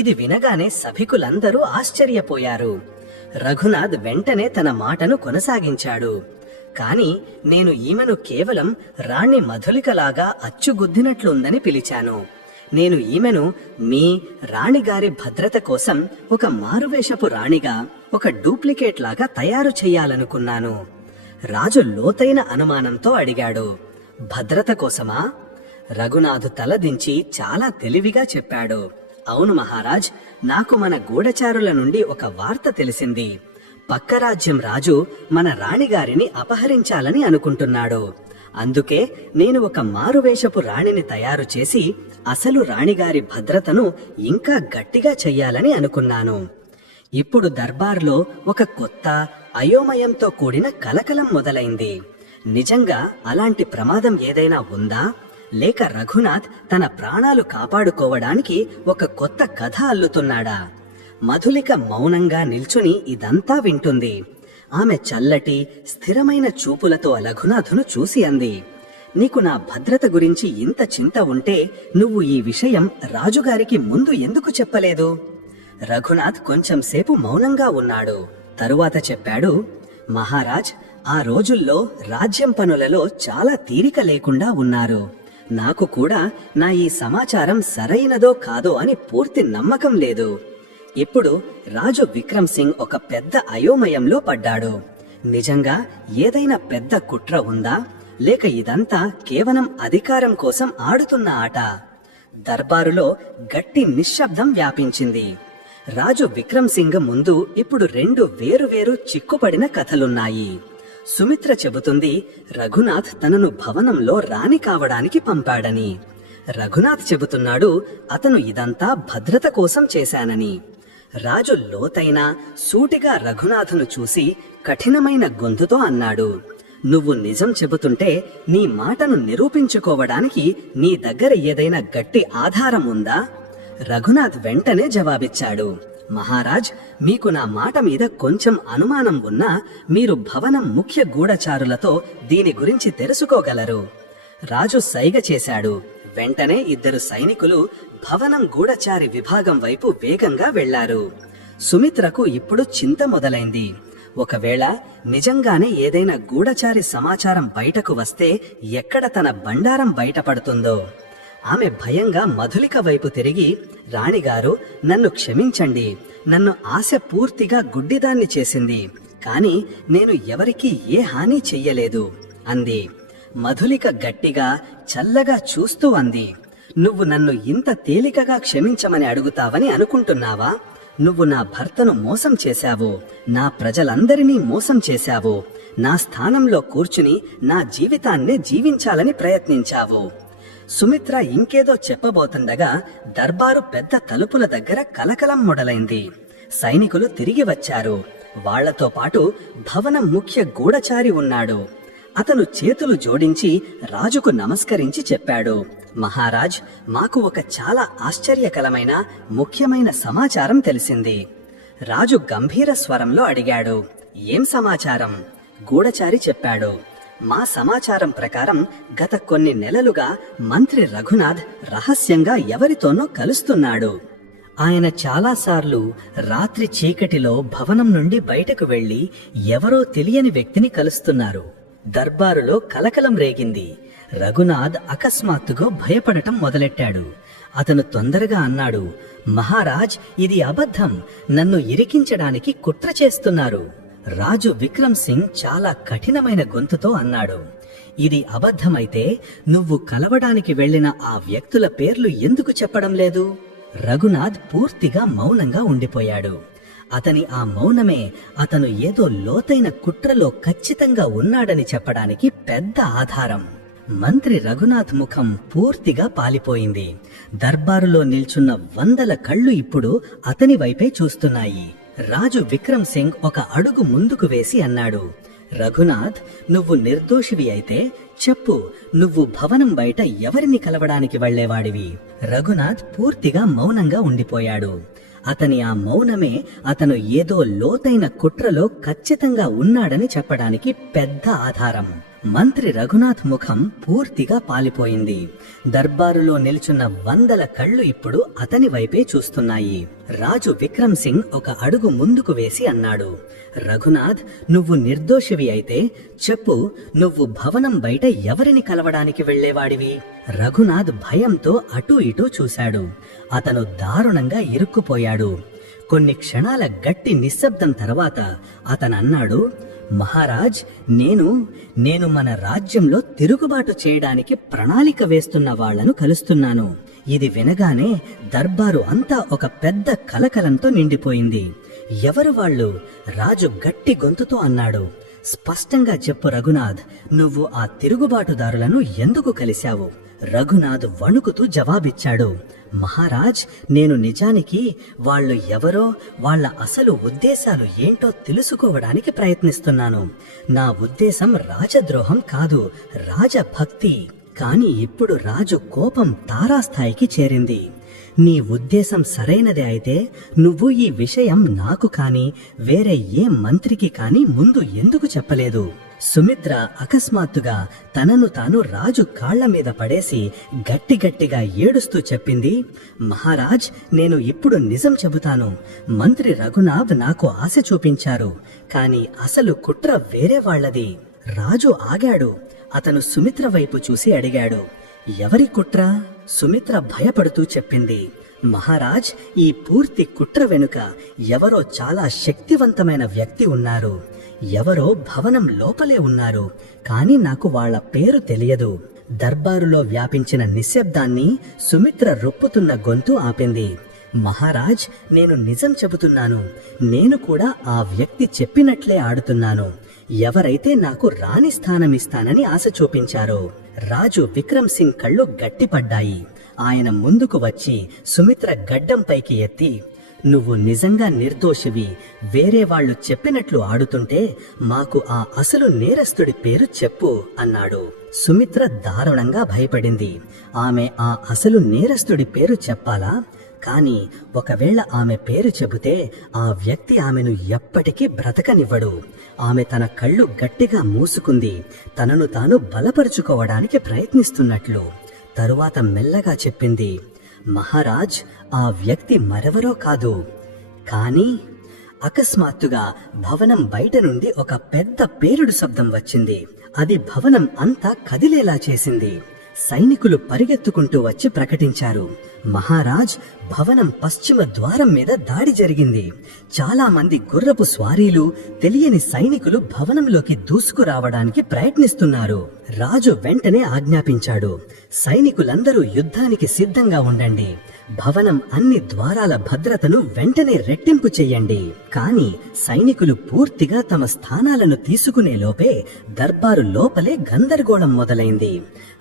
ఇది వినగానే సభికులందరూ ఆశ్చర్యపోయారు. రఘునాథ్ వెంటనే తన మాటను కొనసాగించాడు, కాని నేను ఈమెను కేవలం రాణి మధులికలాగా అచ్చుగుద్దినట్లుందని పిలిచాను. నేను ఈమెను మీ రాణిగారి భద్రత కోసం ఒక మారువేషపు రాణిగా, ఒక డూప్లికేట్ లాగా తయారు చెయ్యాలనుకున్నాను. రాజు లోతైన అనుమానంతో అడిగాడు, భద్రత కోసమా? రఘునాథ్ తలదించి చాలా తెలివిగా చెప్పాడు, అవును మహారాజ్, నాకు మన గూఢచారుల నుండి ఒక వార్త తెలిసింది. పక్క రాజ్యం రాజు మన రాణిగారిని అపహరించాలని అనుకుంటున్నాడు. అందుకే నేను ఒక మారువేషపు రాణిని తయారు చేసి అసలు రాణిగారి భద్రతను ఇంకా గట్టిగా చెయ్యాలని అనుకున్నాను. ఇప్పుడు దర్బార్లో ఒక కొత్త అయోమయంతో కూడిన కలకలం మొదలైంది. నిజంగా అలాంటి ప్రమాదం ఏదైనా ఉందా? లేక రఘునాథ్ తన ప్రాణాలు కాపాడుకోవడానికి ఒక కొత్త కథ అల్లుతున్నాడా? మధులిక మౌనంగా నిల్చుని ఇదంతా వింటుంది. ఆమె చల్లటి స్థిరమైన చూపులతో రఘునాథును చూసి అంది, నీకు నా భద్రత గురించి ఇంత చింత ఉంటే నువ్వు ఈ విషయం రాజుగారికి ముందు ఎందుకు చెప్పలేదు? రఘునాథ్ కొంచెం సేపు మౌనంగా ఉన్నాడు. తరువాత చెప్పాడు, మహారాజ్, ఆ రోజుల్లో రాజ్యం పనులలో చాలా తీరిక లేకుండా ఉన్నారు. నాకు కూడా నా ఈ సమాచారం సరైనదో కాదో అని పూర్తి నమ్మకం లేదు. ఇప్పుడు రాజు విక్రమ్ సింగ్ ఒక పెద్ద అయోమయంలో పడ్డాడు. నిజంగా ఏదైనా పెద్ద కుట్ర ఉందా, లేక ఇదంతా కేవలం అధికారం కోసం ఆడుతున్న ఆట? దర్బారులో గట్టి నిశ్శబ్దం వ్యాపించింది. రాజు విక్రమ్ సింగ్ ముందు ఇప్పుడు రెండు వేరువేరు చిక్కుపడిన కథలున్నాయి. సుమిత్ర చెబుతుంది రఘునాథ్ తనను భవనంలో రాణి కావడానికి పంపాడని. రఘునాథ్ చెబుతున్నాడు అతను ఇదంతా భద్రత కోసం చేశానని. రాజు లోతైన సూటిగా రఘునాథును చూసి కఠినమైన గొంతుతో అన్నాడు, నువ్వు నిజం చెబుతుంటే నీ మాటను నిరూపించుకోవడానికి నీ దగ్గర ఏదైనా గట్టి ఆధారం ఉందా? రఘునాథ్ వెంటనే జవాబిచ్చాడు, మహారాజ్, మీకు నా మాట మీద కొంచెం అనుమానం ఉన్నా మీరు భవనం ముఖ్య గూఢచారులతో దీని గురించి తెలుసుకోగలరు. రాజు సైగ చేశాడు. వెంటనే ఇద్దరు సైనికులు భవనం గూఢచారి విభాగం వైపు వేగంగా వెళ్లారు. సుమిత్రకు ఇప్పుడు చింత మొదలైంది. ఒకవేళ నిజంగానే ఏదైనా గూఢచారి సమాచారం బయటకు వస్తే ఎక్కడ తన బండారం బయటపడుతుందో? ఆమె భయంగా మధులిక వైపు తిరిగి, రాణిగారు, నన్ను క్షమించండి. నన్ను ఆశ పూర్తిగా గుడ్డిదాన్ని చేసింది. కాని నేను ఎవరికీ ఏ హాని చెయ్యలేదు అంది. మధులిక గట్టిగా చల్లగా చూస్తూ అంది, నువ్వు నన్ను ఇంత తేలికగా క్షమించమని అడుగుతావని అనుకుంటున్నావా? నువ్వు నా భర్తను మోసం చేశావు, నా ప్రజలందరినీ మోసం చేశావు, నా స్థానంలో కూర్చుని నా జీవితాన్నే జీవించాలని ప్రయత్నించావు. సుమిత్ర ఇంకేదో చెప్పబోతుండగా దర్బారు పెద్ద తలుపుల దగ్గర కలకలం మొదలైంది. సైనికులు తిరిగి వచ్చారు. వాళ్లతో పాటు భవనం ముఖ్య గూఢచారి ఉన్నాడు. అతను చేతులు జోడించి రాజుకు నమస్కరించి చెప్పాడు, మహారాజ్, మాకు ఒక చాలా ఆశ్చర్యకరమైన ముఖ్యమైన సమాచారం తెలిసింది. రాజు గంభీర స్వరంలో అడిగాడు, ఏం సమాచారం? గూఢచారి చెప్పాడు, మా సమాచారం ప్రకారం గత కొన్ని నెలలుగా మంత్రి రఘునాథ్ రహస్యంగా ఎవరితోనో కలుస్తున్నాడు. ఆయన చాలాసార్లు రాత్రి చీకటిలో భవనం నుండి బయటకు వెళ్లి ఎవరో తెలియని వ్యక్తిని కలుస్తున్నారు. దర్బారులో కలకలం రేగింది. రఘునాథ్ అకస్మాత్తుగా భయపడటం మొదలెట్టాడు. అతను తొందరగా అన్నాడు, మహారాజ్, ఇది అబద్ధం. నన్ను ఇరికించడానికి కుట్ర చేస్తున్నారు. రాజు విక్రమ్ సింగ్ చాలా కఠినమైన గొంతుతో అన్నాడు, ఇది అబద్ధమైతే నువ్వు కలవడానికి వెళ్లిన ఆ వ్యక్తుల పేర్లు ఎందుకు చెప్పడం లేదు? రఘునాథ్ పూర్తిగా మౌనంగా ఉండిపోయాడు. అతని ఆ మౌనమే అతను ఏదో లోతైన కుట్రలో ఖచ్చితంగా ఉన్నాడని చెప్పడానికి పెద్ద ఆధారం. మంత్రి రఘునాథ్ ముఖం పూర్తిగా పాలిపోయింది. దర్బారులో నిల్చున్న వందల కళ్ళు ఇప్పుడు అతని వైపే చూస్తున్నాయి. రాజు విక్రమ్ సింగ్ ఒక అడుగు ముందుకు వేసి అన్నాడు, రఘునాథ్, నువ్వు నిర్దోషివి అయితే చెప్పు, నువ్వు భవనం బయట ఎవరిని కలవడానికి వెళ్లేవాడివి? రఘునాథ్ పూర్తిగా మౌనంగా ఉండిపోయాడు. అతని ఆ మౌనమే అతను ఏదో లోతైన కుట్రలో ఖచ్చితంగా ఉన్నాడని చెప్పడానికి పెద్ద ఆధారం. మంత్రి రఘునాథ్ ముఖం పూర్తిగా పాలిపోయింది. దర్బారులో నిల్చున్న వందల కళ్ళు ఇప్పుడు అతని వైపే చూస్తున్నాయి. రాజు విక్రమ్ సింగ్ ఒక అడుగు ముందుకు వేసి అన్నాడు, రఘునాథ్, నువ్వు నిర్దోషివి అయితే చెప్పు, నువ్వు భవనం బయట ఎవరిని కలవడానికి వెళ్లేవాడివి? రఘునాథ్ భయంతో అటూ ఇటూ చూశాడు. అతను దారుణంగా ఇరుక్కుపోయాడు. కొన్ని క్షణాల గట్టి నిశ్శబ్దం తర్వాత అతనన్నాడు, మహారాజ్, నేను మన రాజ్యంలో తిరుగుబాటు చేయడానికి ప్రణాళిక వేస్తున్న వాళ్లను కలుస్తున్నాను. ఇది వినగానే దర్బారు అంతా ఒక పెద్ద కలకలంతో నిండిపోయింది. ఎవరు వాళ్ళు? రాజు గట్టి గొంతుతో అన్నాడు, స్పష్టంగా చెప్పు రఘునాథ్, నువ్వు ఆ తిరుగుబాటుదారులను ఎందుకు కలిశావు? రఘునాథ్ వణుకుతూ జవాబిచ్చాడు, మహారాజ్, నేను నిజానికి వాళ్ళు ఎవరో, వాళ్ళ అసలు ఉద్దేశాలు ఏంటో తెలుసుకోవడానికి ప్రయత్నిస్తున్నాను. నా ఉద్దేశం రాజద్రోహం కాదు, రాజభక్తి. కాని ఇప్పుడు రాజు కోపం తారాస్థాయికి చేరింది. నీ ఉద్దేశం సరైనదే అయితే నువ్వు ఈ విషయం నాకు కాని వేరే ఏ మంత్రికి కాని ముందు ఎందుకు చెప్పలేదు? సుమిత్ర అకస్మాత్తుగా తనను తాను రాజు కాళ్ల మీద పడేసి గట్టిగట్టిగా ఏడుస్తూ చెప్పింది, మహారాజ్, నేను ఇప్పుడు నిజం చెబుతాను. మంత్రి రఘునాథ్ నాకు ఆశ చూపించారు, కాని అసలు కుట్ర వేరే వాళ్లది. రాజు ఆగాడు. అతను సుమిత్ర వైపు చూసి అడిగాడు, ఎవరి కుట్ర? సుమిత్ర భయపడుతూ చెప్పింది, మహారాజ్, ఈ పూర్తి కుట్ర వెనుక ఎవరో చాలా శక్తివంతమైన వ్యక్తి ఉన్నారు. ఎవరో భవనం లోపలే ఉన్నారు, కాని నాకు వాళ్ల పేరు తెలియదు. దర్బారులో వ్యాపించిన నిశ్శబ్దాన్ని సుమిత్ర రొప్పుతున్న గొంతు ఆపింది. మహారాజ్, నేను నిజం చెబుతున్నాను. నేను కూడా ఆ వ్యక్తి చెప్పినట్లే ఆడుతున్నాను. ఎవరైతే నాకు రాణి స్థానమిస్తానని ఆశ చూపించారో. రాజు విక్రమ్ సింగ్ కళ్ళు గట్టిపడ్డాయి. ఆయన ముందుకు వచ్చి సుమిత్ర గడ్డం పైకి ఎత్తి, నువ్వు నిజంగా నిర్దోషివి. వేరే వాళ్ళు చెప్పినట్లు ఆడుతుంటే మాకు ఆ అసలు నేరస్తుడి పేరు చెప్పు అన్నాడు. సుమిత్ర దారుణంగా భయపడింది. ఆమె ఆ అసలు నేరస్తుడి పేరు చెప్పాలా? కాని ఒకవేళ ఆమె పేరు చెబితే ఆ వ్యక్తి ఆమెను ఎప్పటికీ బ్రతకనివ్వడు. ఆమె తన కళ్ళు గట్టిగా మూసుకుంది, తనను తాను బలపరుచుకోవడానికి ప్రయత్నిస్తున్నట్లు. తరువాత మెల్లగా చెప్పింది, మహారాజ్, ఆ వ్యక్తి మరెవరో కాదు. కాని అకస్మాత్తుగా భవనం బయట నుండి ఒక పెద్ద పేలుడు శబ్దం వచ్చింది. అది భవనం అంతా కదిలేలా చేసింది. సైనికులు పరిగెత్తుకుంటూ వచ్చి ప్రకటించారు, మహారాజ్, భవనం పశ్చిమ ద్వారం మీద దాడి జరిగింది. చాలా మంది గుర్రపు స్వారీలు, తెలియని సైనికులు భవనంలోకి దూసుకురావడానికి ప్రయత్నిస్తున్నారు. రాజు వెంటనే ఆజ్ఞాపించాడు, సైనికులందరూ యుద్ధానికి సిద్ధంగా ఉండండి. భవనం అన్ని ద్వారాల భద్రతను వెంటనే రెట్టింపు చెయ్యండి. కాని సైనికులు పూర్తిగా తమ స్థానాలను తీసుకునే లోపే దర్బారు లోపలే గందరగోళం మొదలైంది.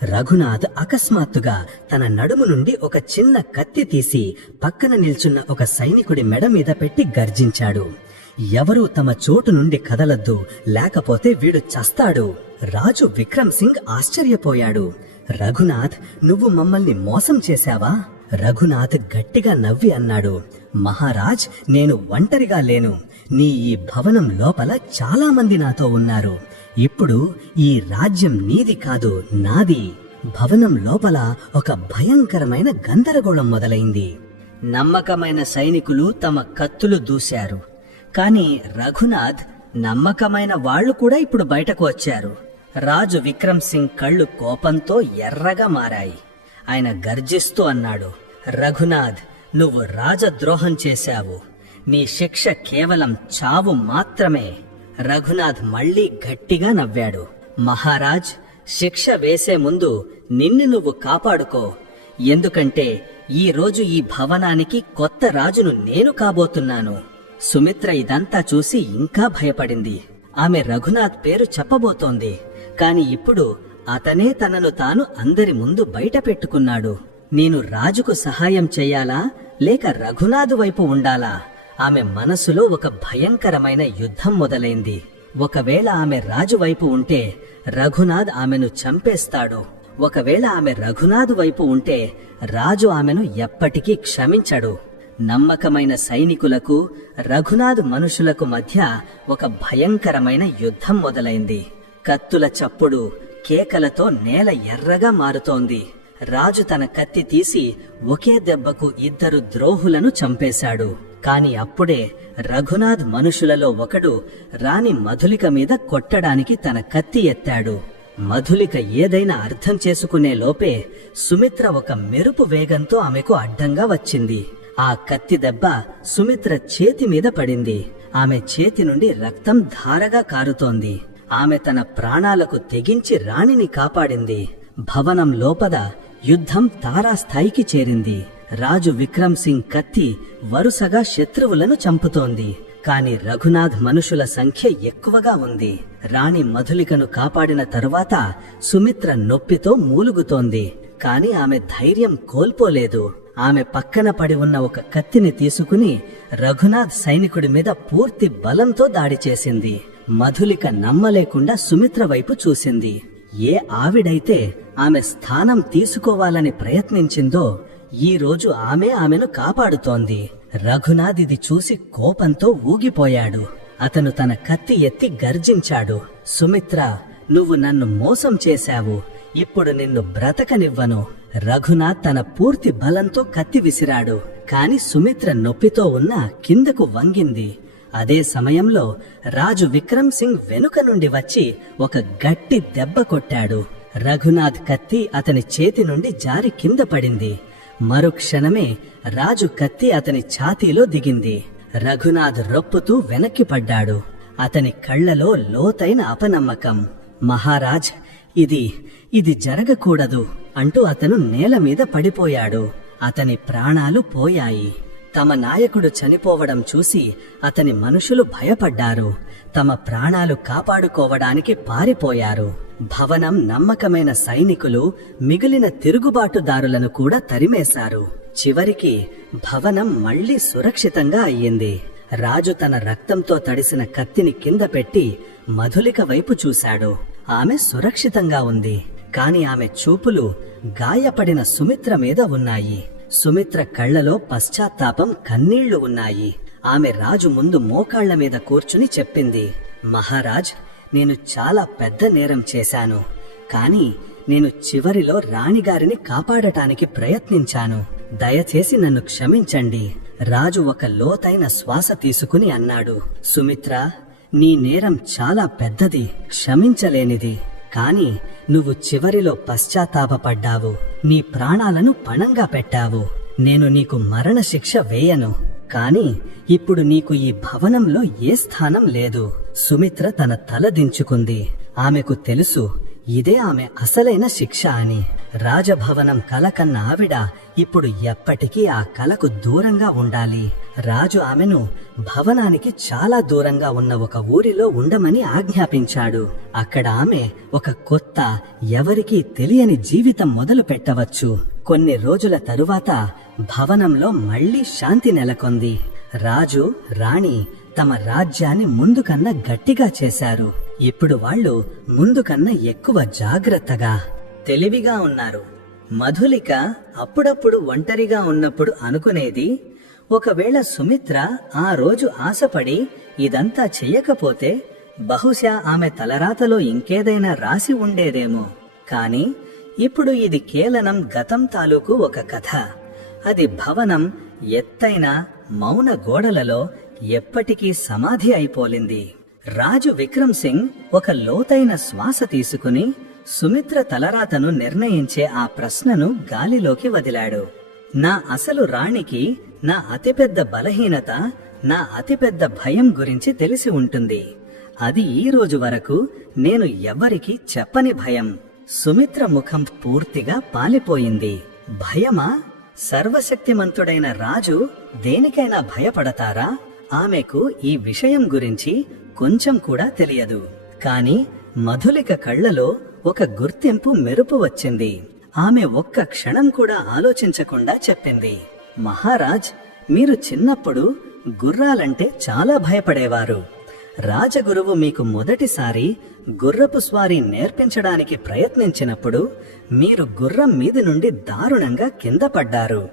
రఘునాథ్ అకస్మాత్తుగా తన నడుము నుండి ఒక చిన్న కత్తి తీసి పక్కన నిల్చున్న ఒక సైనికుడి మెడ మీద పెట్టి గర్జించాడు, ఎవరూ తమ చోటు నుండి కదలద్దు, లేకపోతే వీడు చస్తాడు. రాజు విక్రమ్ సింగ్ ఆశ్చర్యపోయాడు. రఘునాథ్, నువ్వు మమ్మల్ని మోసం చేశావా? రఘునాథ్ గట్టిగా నవ్వి అన్నాడు, మహారాజ్, నేను ఒంటరిగా లేను. నీ ఈ భవనం లోపల చాలా మంది నాతో ఉన్నారు. ఇప్పుడు ఈ రాజ్యం నీది కాదు, నాది. భవనం లోపల ఒక భయంకరమైన గందరగోళం మొదలైంది. నమ్మకమైన సైనికులు తమ కత్తులు దూశారు. కాని రఘునాథ్ నమ్మకమైన వాళ్లు కూడా ఇప్పుడు బయటకు వచ్చారు. రాజు విక్రమ్ సింగ్ కళ్ళు కోపంతో ఎర్రగా మారాయి. ఆయన గర్జిస్తూ అన్నాడు, రఘునాథ్, నువ్వు రాజద్రోహం చేశావు. నీ శిక్ష కేవలం చావు మాత్రమే. రఘునాథ్ మళ్లీ గట్టిగా నవ్వాడు. మహారాజ్, శిక్ష వేసే ముందు నిన్ను నువ్వు కాపాడుకో. ఎందుకంటే ఈ రోజు ఈ భవనానికి కొత్త రాజును నేను కాబోతున్నాను. సుమిత్ర ఇదంతా చూసి ఇంకా భయపడింది. ఆమె రఘునాథ్ పేరు చెప్పబోతోంది. కాని ఇప్పుడు అతనే తనను తాను అందరి ముందు బయట పెట్టుకున్నాడు. నేను రాజుకు సహాయం చెయ్యాలా లేక రఘునాథ్ వైపు ఉండాలా? ఆమె మనసులో ఒక భయంకరమైన యుద్ధం మొదలైంది. ఒకవేళ ఆమె రాజు వైపు ఉంటే రఘునాథ్ ఆమెను చంపేస్తాడు. ఒకవేళ ఆమె రఘునాథ్ వైపు ఉంటే రాజు ఆమెను ఎప్పటికీ క్షమించడు. నమ్మకమైన సైనికులకు, రఘునాథ్ మనుషులకు మధ్య ఒక భయంకరమైన యుద్ధం మొదలైంది. కత్తుల చప్పుడు, కేకలతో నేల ఎర్రగా మారుతోంది. రాజు తన కత్తి తీసి ఒకే దెబ్బకు ఇద్దరు ద్రోహులను చంపేశాడు. కాని అప్పుడే రఘునాథ్ మనుషులలో ఒకడు రాణి మధులిక మీద కొట్టడానికి తన కత్తి ఎత్తాడు. మధులిక ఏదైనా అర్థం చేసుకునే లోపే సుమిత్ర ఒక మెరుపు వేగంతో ఆమెకు అడ్డంగా వచ్చింది. ఆ కత్తి దెబ్బ సుమిత్ర చేతి మీద పడింది. ఆమె చేతి నుండి రక్తం ధారగా కారుతోంది. ఆమె తన ప్రాణాలకు తెగించి రాణిని కాపాడింది. భవనం లోపల యుద్ధం తారాస్థాయికి చేరింది. రాజు విక్రమ్ సింగ్ కత్తి వరుసగా శత్రువులను చంపుతోంది. కాని రఘునాథ్ మనుషుల సంఖ్య ఎక్కువగా ఉంది. రాణి మధులికను కాపాడిన తరువాత సుమిత్ర నొప్పితో మూలుగుతోంది. కాని ఆమె ధైర్యం కోల్పోలేదు. ఆమె పక్కన పడి ఉన్న ఒక కత్తిని తీసుకుని రఘునాథ్ సైనికుడి మీద పూర్తి బలంతో దాడి చేసింది. మధులిక నమ్మలేకుండా సుమిత్ర వైపు చూసింది. ఏ ఆవిడైతే ఆమె స్థానం తీసుకోవాలని ప్రయత్నించిందో ఈ రోజు ఆమెను కాపాడుతోంది. రఘునాథ్ ఇది చూసి కోపంతో ఊగిపోయాడు. అతను తన కత్తి ఎత్తి గర్జించాడు. సుమిత్ర, నువ్వు నన్ను మోసం చేశావు. ఇప్పుడు నిన్ను బ్రతకనివ్వను. రఘునాథ్ తన పూర్తి బలంతో కత్తి విసిరాడు. కాని సుమిత్ర నొప్పితో ఉన్న కిందకు వంగింది. అదే సమయంలో రాజు విక్రమ్ సింగ్ వెనుక నుండి వచ్చి ఒక గట్టి దెబ్బ కొట్టాడు. రఘునాథ్ కత్తి అతని చేతి నుండి జారి కింద పడింది. మరుక్షణమే రాజు కత్తి అతని ఛాతీలో దిగింది. రఘునాథ్ రొప్పుతూ వెనక్కి పడ్డాడు. అతని కళ్లలో లోతైన అపనమ్మకం. మహారాజ్, ఇది జరగకూడదు అంటూ అతను నేల మీద పడిపోయాడు. అతని ప్రాణాలు పోయాయి. తమ నాయకుడు చనిపోవడం చూసి అతని మనుషులు భయపడ్డారు. తమ ప్రాణాలు కాపాడుకోవడానికి పారిపోయారు. భవనం నమ్మకమైన సైనికులు మిగిలిన తిరుగుబాటుదారులను కూడా తరిమేశారు. చివరికి భవనం మళ్లీ సురక్షితంగా అయ్యింది. రాజు తన రక్తంతో తడిసిన కత్తిని కింద పెట్టి మధులిక వైపు చూశాడు. ఆమె సురక్షితంగా ఉంది. కాని ఆమె చూపులు గాయపడిన సుమిత్ర మీద ఉన్నాయి. సుమిత్ర కళ్లలో పశ్చాత్తాపం, కన్నీళ్లు ఉన్నాయి. ఆమె రాజు ముందు మోకాళ్ల మీద కూర్చుని చెప్పింది, మహారాజ్, నేను చాలా పెద్ద నేరం చేశాను. కాని నేను చివరిలో రాణిగారిని కాపాడటానికి ప్రయత్నించాను. దయచేసి నన్ను క్షమించండి. రాజు ఒక లోతైన శ్వాస తీసుకుని అన్నాడు, సుమిత్ర, నీ నేరం చాలా పెద్దది, క్షమించలేనిది. కాని నువ్వు చివరిలో పశ్చాత్తాపపడ్డావు. నీ ప్రాణాలను పణంగా పెట్టావు. నేను నీకు మరణశిక్ష వేయను. కాని ఇప్పుడు నీకు ఈ భవనంలో ఏ స్థానం లేదు. సుమిత్ర తన తల దించుకుంది. ఆమెకు తెలుసు ఇదే ఆమె అసలైన శిక్ష అని. రాజభవనం కల కన్న ఆవిడ ఇప్పుడు ఎప్పటికీ ఆ కలకు దూరంగా ఉండాలి. రాజు ఆమెను భవనానికి చాలా దూరంగా ఉన్న ఒక ఊరిలో ఉండమని ఆజ్ఞాపించాడు. అక్కడ ఆమె ఒక కొత్త, ఎవరికీ తెలియని జీవితం మొదలు పెట్టవచ్చు. కొన్ని రోజుల తరువాత భవనంలో మళ్లీ శాంతి నెలకొంది. రాజు, రాణి తమ రాజ్యాన్ని ముందుకన్నా గట్టిగా చేశారు. ఇప్పుడు వాళ్ళు ముందుకన్నా ఎక్కువ జాగ్రత్తగా, తెలివిగా ఉన్నారు. మధులిక అప్పుడప్పుడు ఒంటరిగా ఉన్నప్పుడు అనుకునేది, ఒకవేళ సుమిత్ర ఆ రోజు ఆశపడి ఇదంతా చెయ్యకపోతే బహుశా ఆమె తలరాతలో ఇంకేదైనా రాసి ఉండేదేమో. కాని ఇప్పుడు ఇది కేవలం గతం తాలూకు ఒక కథ. అది భవనం ఎత్తైన మౌన గోడలలో ఎప్పటికీ సమాధి అయిపోలింది. రాజు విక్రమ్ సింగ్ ఒక లోతైన శ్వాస తీసుకుని సుమిత్ర తలరాతను నిర్ణయించే ఆ ప్రశ్నను గాలిలోకి వదిలాడు. నా అసలు రాణికి నా అతిపెద్ద బలహీనత, నా అతిపెద్ద భయం గురించి తెలిసి ఉంటుంది. అది ఈ రోజు వరకు నేను ఎవ్వరికీ చెప్పని భయం. సుమిత్ర ముఖం పూర్తిగా పాలిపోయింది. భయమా? సర్వశక్తిమంతుడైన రాజు దేనికైనా భయపడతారా? ఆమెకు ఈ విషయం గురించి కొంచెం కూడా తెలియదు. కాని మధులిక కళ్లలో ఒక గుర్తింపు మెరుపు వచ్చింది. ఆమె ఒక్క క్షణం కూడా ఆలోచించకుండా చెప్పింది, మహారాజ్, మీరు చిన్నప్పుడు గుర్రాలంటే చాలా భయపడేవారు. రాజగురువు మీకు మొదటిసారి గుర్రపు స్వారీ నేర్పించడానికి ప్రయత్నించినప్పుడు మీరు గుర్రం మీది నుండి దారుణంగా కింద పడ్డారు.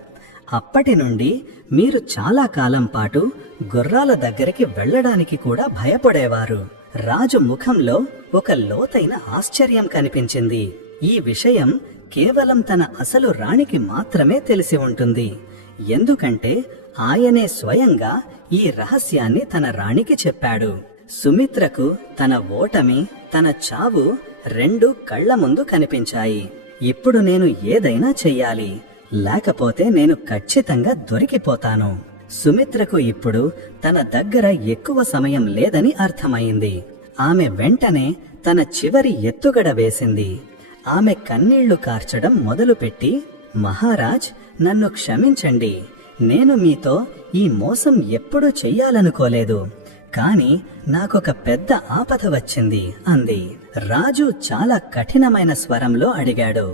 అప్పటి నుండి మీరు చాలా కాలం పాటు గుర్రాల దగ్గరికి వెళ్లడానికి కూడా భయపడేవారు. రాజు ముఖంలో ఒక లోతైన ఆశ్చర్యం కనిపించింది. ఈ విషయం కేవలం తన అసలు రాణికి మాత్రమే తెలిసి ఉంటుంది. ఎందుకంటే ఆయనే స్వయంగా ఈ రహస్యాన్ని తన రాణికి చెప్పాడు. సుమిత్రకు తన ఓటమి, తన చావు రెండు కళ్ల ముందు కనిపించాయి. ఇప్పుడు నేను ఏదైనా చెయ్యాలి, లేకపోతే నేను ఖచ్చితంగా దొరికిపోతాను. సుమిత్రకు ఇప్పుడు తన దగ్గర ఎక్కువ సమయం లేదని అర్థమైంది. ఆమె వెంటనే తన చివరి ఎత్తుగడ వేసింది. ఆమె కన్నీళ్లు కార్చడం మొదలుపెట్టి, మహారాజ్, నన్ను క్షమించండి. నేను మీతో ఈ మోసం ఎప్పుడూ చెయ్యాలనుకోలేదు. కాని నాకొక పెద్ద ఆపద వచ్చింది అంది. రాజు చాలా కఠినమైన స్వరంలో అడిగాడు,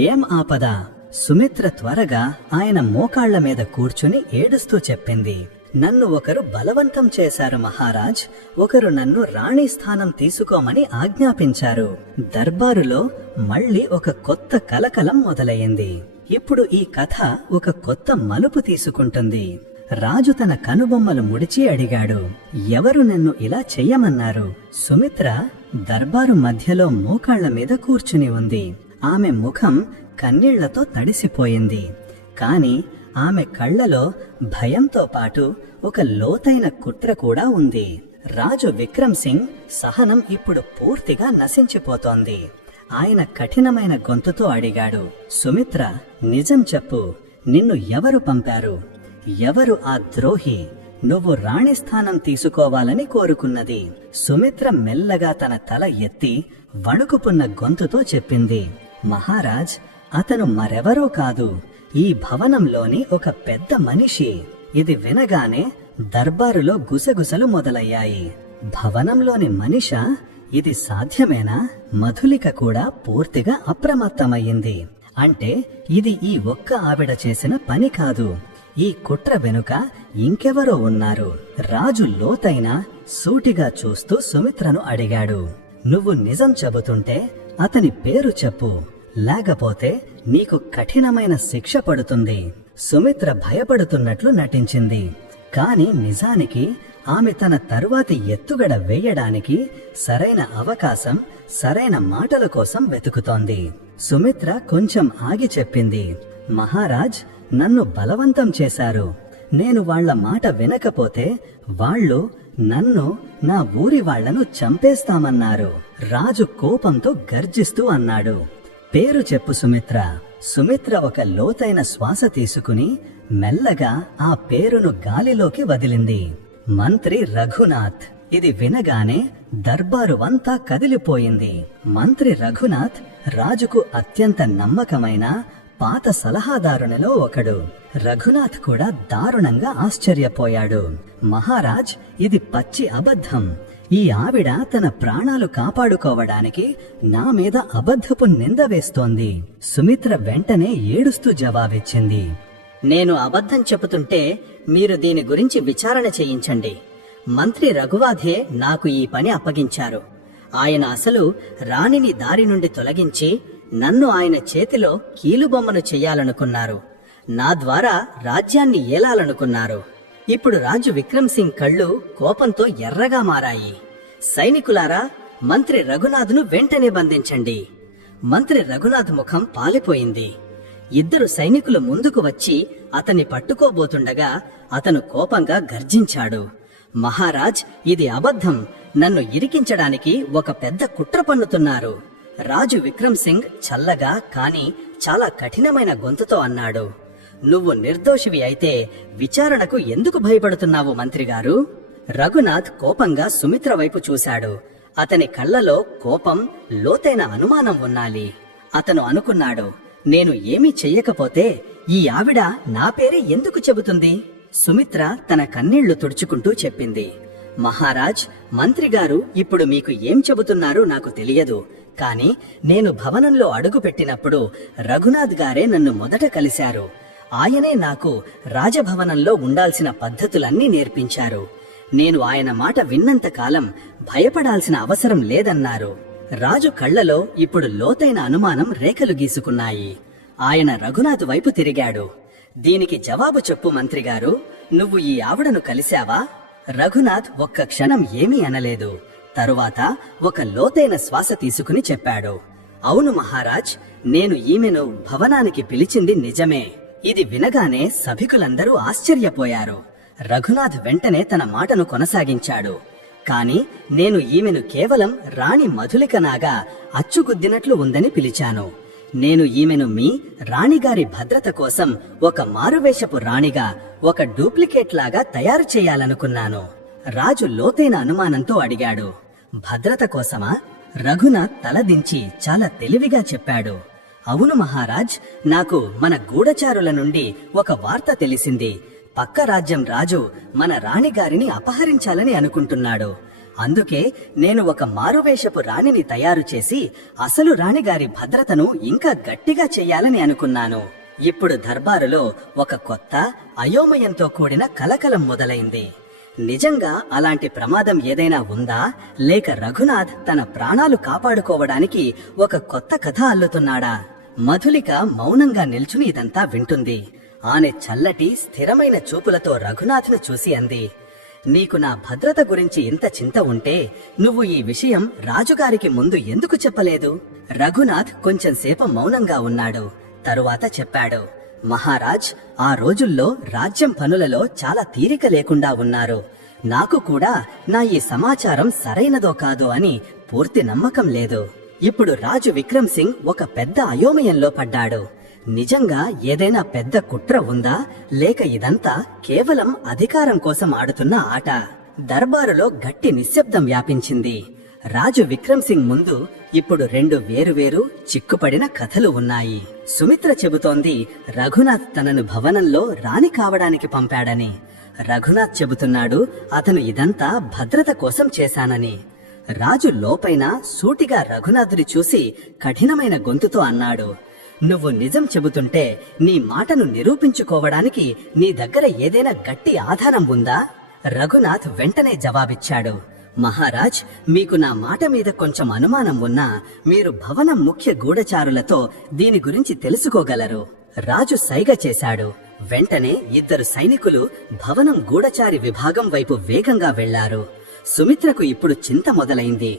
ఏం ఆపద? సుమిత్ర త్వరగా ఆయన మోకాళ్ల మీద కూర్చుని ఏడుస్తూ చెప్పింది, నన్ను ఒకరు బలవంతం చేశారు మహారాజ్. ఒకరు నన్ను రాణి స్థానం తీసుకోమని ఆజ్ఞాపించారు. దర్బారులో మళ్లీ ఒక కొత్త కలకలం మొదలయ్యింది. ఇప్పుడు ఈ కథ ఒక కొత్త మలుపు తీసుకుంటుంది. రాజు తన కనుబొమ్మలు ముడిచి అడిగాడు, ఎవరు నన్ను ఇలా చెయ్యమన్నారు? సుమిత్ర దర్బారు మధ్యలో మోకాళ్ల మీద కూర్చుని ఉంది. ఆమె ముఖం కన్నీళ్లతో తడిసిపోయింది. కాని ఆమె కళ్లలో భయంతో పాటు ఒక లోతైన కుట్ర కూడా ఉంది. రాజు విక్రమ్ సింగ్ సహనం ఇప్పుడు పూర్తిగా నశించిపోతోంది. ఆయన కఠినమైన గొంతుతో అడిగాడు, సుమిత్ర, నిజం చెప్పు. నిన్ను ఎవరు పంపారు? ఎవరు ఆ ద్రోహి? నువ్వు రాణి స్థానం తీసుకోవాలని కోరుకున్నది? సుమిత్ర మెల్లగా తన తల ఎత్తి వణుకుపున్న గొంతుతో చెప్పింది, మహారాజ్, అతను మరెవరో కాదు, ఈ భవనంలోని ఒక పెద్ద మనిషి. ఇది వినగానే దర్బారులో గుసగుసలు మొదలయ్యాయి. భవనంలోని మనిషా? ఇది సాధ్యమేనా? మధులిక కూడా పూర్తిగా అప్రమత్తమయ్యింది. అంటే ఇది ఈ ఒక్క ఆవిడ చేసిన పని కాదు. ఈ కుట్ర వెనుక ఇంకెవరో ఉన్నారు. రాజు లోతైన సూటిగా చూస్తూ సుమిత్రను అడిగాడు, నువ్వు నిజం చెబుతుంటే అతని పేరు చెప్పు, లేకపోతే నీకు కఠినమైన శిక్ష పడుతుంది. సుమిత్ర భయపడుతున్నట్లు నటించింది. కాని నిజానికి ఆమె తన తరువాతి ఎత్తుగడ వేయడానికి సరైన అవకాశం, సరైన మాటల కోసం వెతుకుతోంది. సుమిత్ర కొంచెం ఆగి చెప్పింది, మహారాజ్, నన్ను బలవంతం చేశారు. నేను వాళ్ల మాట వినకపోతే వాళ్ళు నన్ను, నా ఊరి వాళ్లను చంపేస్తామన్నారు. రాజు కోపంతో గర్జిస్తూ అన్నాడు, పేరు చెప్పు సుమిత్ర. సుమిత్ర ఒక లోతైన శ్వాస తీసుకుని మెల్లగా ఆ పేరును గాలిలోకి వదిలింది, మంత్రి రఘునాథ్. ఇది వినగానే దర్బారు అంతా కదిలిపోయింది. మంత్రి రఘునాథ్ రాజుకు అత్యంత నమ్మకమైన పాత సలహాదారునిలో ఒకడు. రఘునాథ్ కూడా దారుణంగా ఆశ్చర్యపోయాడు. మహారాజ్, ఇది పచ్చి అబద్ధం. ఈ ఆవిడ తన ప్రాణాలు కాపాడుకోవడానికి నా మీద అబద్ధపు నింద వేస్తోంది. సుమిత్ర వెంటనే ఏడుస్తూ జవాబిచ్చింది, నేను అబద్ధం చెబుతుంటే మీరు దీని గురించి విచారణ చేయించండి. మంత్రి రఘునాథే నాకు ఈ పని అప్పగించారు. ఆయన అసలు రాణిని దారి నుండి తొలగించి నన్ను ఆయన చేతిలో కీలుబొమ్మను చెయ్యాలనుకున్నారు. నా ద్వారా రాజ్యాన్ని ఏలాలనుకున్నారు. ఇప్పుడు రాజు విక్రమ్ సింగ్ కళ్ళు కోపంతో ఎర్రగా మారాయి. సైనికులారా, మంత్రి రఘునాథ్ను వెంటనే బంధించండి. మంత్రి రఘునాథ్ ముఖం పాలిపోయింది. ఇద్దరు సైనికులు ముందుకు వచ్చి అతన్ని పట్టుకోబోతుండగా అతను కోపంగా గర్జించాడు, మహారాజ్, ఇది అబద్ధం. నన్ను ఇరికించడానికి ఒక పెద్ద కుట్ర పన్నుతున్నారు. రాజు విక్రమ్ సింగ్ చల్లగా కాని చాలా కఠినమైన గొంతుతో అన్నాడు, నువ్వు నిర్దోషివి అయితే విచారణకు ఎందుకు భయపడుతున్నావు మంత్రిగారు? రఘునాథ్ కోపంగా సుమిత్ర వైపు చూశాడు. అతని కళ్లలో కోపం, లోతైన అనుమానం ఉన్నాలి. అతను అనుకున్నాడు, నేను ఏమీ చెయ్యకపోతే ఈ ఆవిడ నా పేరే ఎందుకు చెబుతుంది? సుమిత్ర తన కన్నీళ్లు తుడుచుకుంటూ చెప్పింది, మహారాజ్, మంత్రిగారు ఇప్పుడు మీకు ఏం చెబుతున్నారో నాకు తెలియదు. కాని నేను భవనంలో అడుగు పెట్టినప్పుడు రఘునాథ్ గారే నన్ను మొదట కలిశారు. ఆయనే నాకు రాజభవనంలో ఉండాల్సిన పద్ధతులన్నీ నేర్పించారు. నేను ఆయన మాట విన్నంత కాలం భయపడాల్సిన అవసరం లేదన్నారు. రాజు కళ్లలో ఇప్పుడు లోతైన అనుమానం రేఖలు గీసుకున్నాయి. ఆయన రఘునాథ్ వైపు తిరిగాడు. దీనికి జవాబు చెప్పు మంత్రిగారు, నువ్వు ఈ ఆవిడను కలిశావా? రఘునాథ్ ఒక్క క్షణం ఏమీ అనలేదు. తరువాత ఒక లోతైన శ్వాస తీసుకుని చెప్పాడు, అవును మహారాజ్, నేను ఈమెను భవనానికి పిలిచింది నిజమే. ఇది వినగానే సభికులందరూ ఆశ్చర్యపోయారు. రఘునాథ్ వెంటనే తన మాటను కొనసాగించాడు, కాని నేను ఈమెను కేవలం రాణి మధులికనాగా అచ్చుగుద్దినట్లు ఉందని పిలిచాను. నేను ఈమెను మీ రాణిగారి భద్రత కోసం ఒక మారువేషపు రాణిగా, ఒక డూప్లికేట్ లాగా తయారు చేయాలనుకున్నాను. రాజు లోతైన అనుమానంతో అడిగాడు, భద్రత కోసమా? రఘునాథ్ తలదించి చాలా తెలివిగా చెప్పాడు, అవును మహారాజ్, నాకు మన గూఢచారుల నుండి ఒక వార్త తెలిసింది. పక్క రాజ్యం రాజు మన రాణిగారిని అపహరించాలని అనుకుంటున్నాడు. అందుకే నేను ఒక మారువేషపు రాణిని తయారు చేసి అసలు రాణిగారి భద్రతను ఇంకా గట్టిగా చెయ్యాలని అనుకున్నాను. ఇప్పుడు దర్బారులో ఒక కొత్త అయోమయంతో కూడిన కలకలం మొదలైంది. నిజంగా అలాంటి ప్రమాదం ఏదైనా ఉందా, లేక రఘునాథ్ తన ప్రాణాలు కాపాడుకోవడానికి ఒక కొత్త కథ అల్లుతున్నాడా? మధులిక మౌనంగా నిల్చుని ఇదంతా వింటుంది. ఆమె చల్లటి స్థిరమైన చూపులతో రఘునాథ్ను చూసి అంది, నీకు నా భద్రత గురించి ఇంత చింత ఉంటే నువ్వు ఈ విషయం రాజుగారికి ముందు ఎందుకు చెప్పలేదు? రఘునాథ్ కొంచెంసేపు మౌనంగా ఉన్నాడు. తరువాత చెప్పాడు, మహారాజ్, ఆ రోజుల్లో రాజ్యం పనులలో చాలా తీరిక లేకుండా ఉన్నారు. నాకు కూడా నా ఈ సమాచారం సరైనదో కాదో అని పూర్తి నమ్మకం లేదు. ఇప్పుడు రాజు విక్రమ్ సింగ్ ఒక పెద్ద అయోమయంలో పడ్డాడు. నిజంగా ఏదైనా పెద్ద కుట్ర ఉందా, లేక ఇదంతా కేవలం అధికారం కోసం ఆడుతున్న ఆట? దర్బారులో గట్టి నిశ్శబ్దం వ్యాపించింది. రాజు విక్రమ్ సింగ్ ముందు ఇప్పుడు 2 వేరువేరు చిక్కుపడిన కథలు ఉన్నాయి. సుమిత్ర చెబుతోంది రఘునాథ్ తనను భవనంలో రాణి కావడానికి పంపాడని. రఘునాథ్ చెబుతున్నాడు అతను ఇదంతా భద్రత కోసం చేశానని. రాజు లోపైన సూటిగా రఘునాథుని చూసి కఠినమైన గొంతుతో అన్నాడు, నువ్వు నిజం చెబుతుంటే నీ మాటను నిరూపించుకోవడానికి నీ దగ్గర ఏదైనా గట్టి ఆధారం ఉందా? రఘునాథ్ వెంటనే జవాబిచ్చాడు, మహారాజ్, మీకు నా మాట మీద కొంచెం అనుమానం ఉన్నా మీరు భవనం ముఖ్య గూఢచారులతో దీని గురించి తెలుసుకోగలరు. రాజు సైగ చేశాడు. వెంటనే 2 సైనికులు భవనం గూఢచారి విభాగం వైపు వేగంగా వెళ్లారు. సుమిత్రకు ఇప్పుడు చింత మొదలైంది.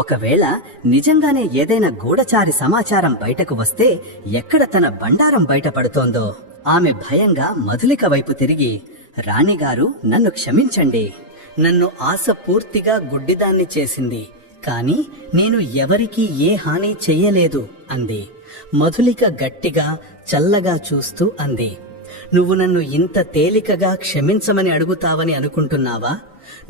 ఒకవేళ నిజంగానే ఏదైనా గూఢచారి సమాచారం బయటకు వస్తే ఎక్కడ తన బండారం బయటపడుతోందో. ఆమె భయంగా మధులిక వైపు తిరిగి, రాణిగారు, నన్ను క్షమించండి. నన్ను ఆశ పూర్తిగా గుడ్డిదాన్ని చేసింది, కాని నేను ఎవరికీ ఏ హాని చెయ్యలేదు అంది. మధులిక గట్టిగా చల్లగా చూస్తూ అంది, నువ్వు నన్ను ఇంత తేలికగా క్షమించమని అడుగుతావని అనుకుంటున్నావా?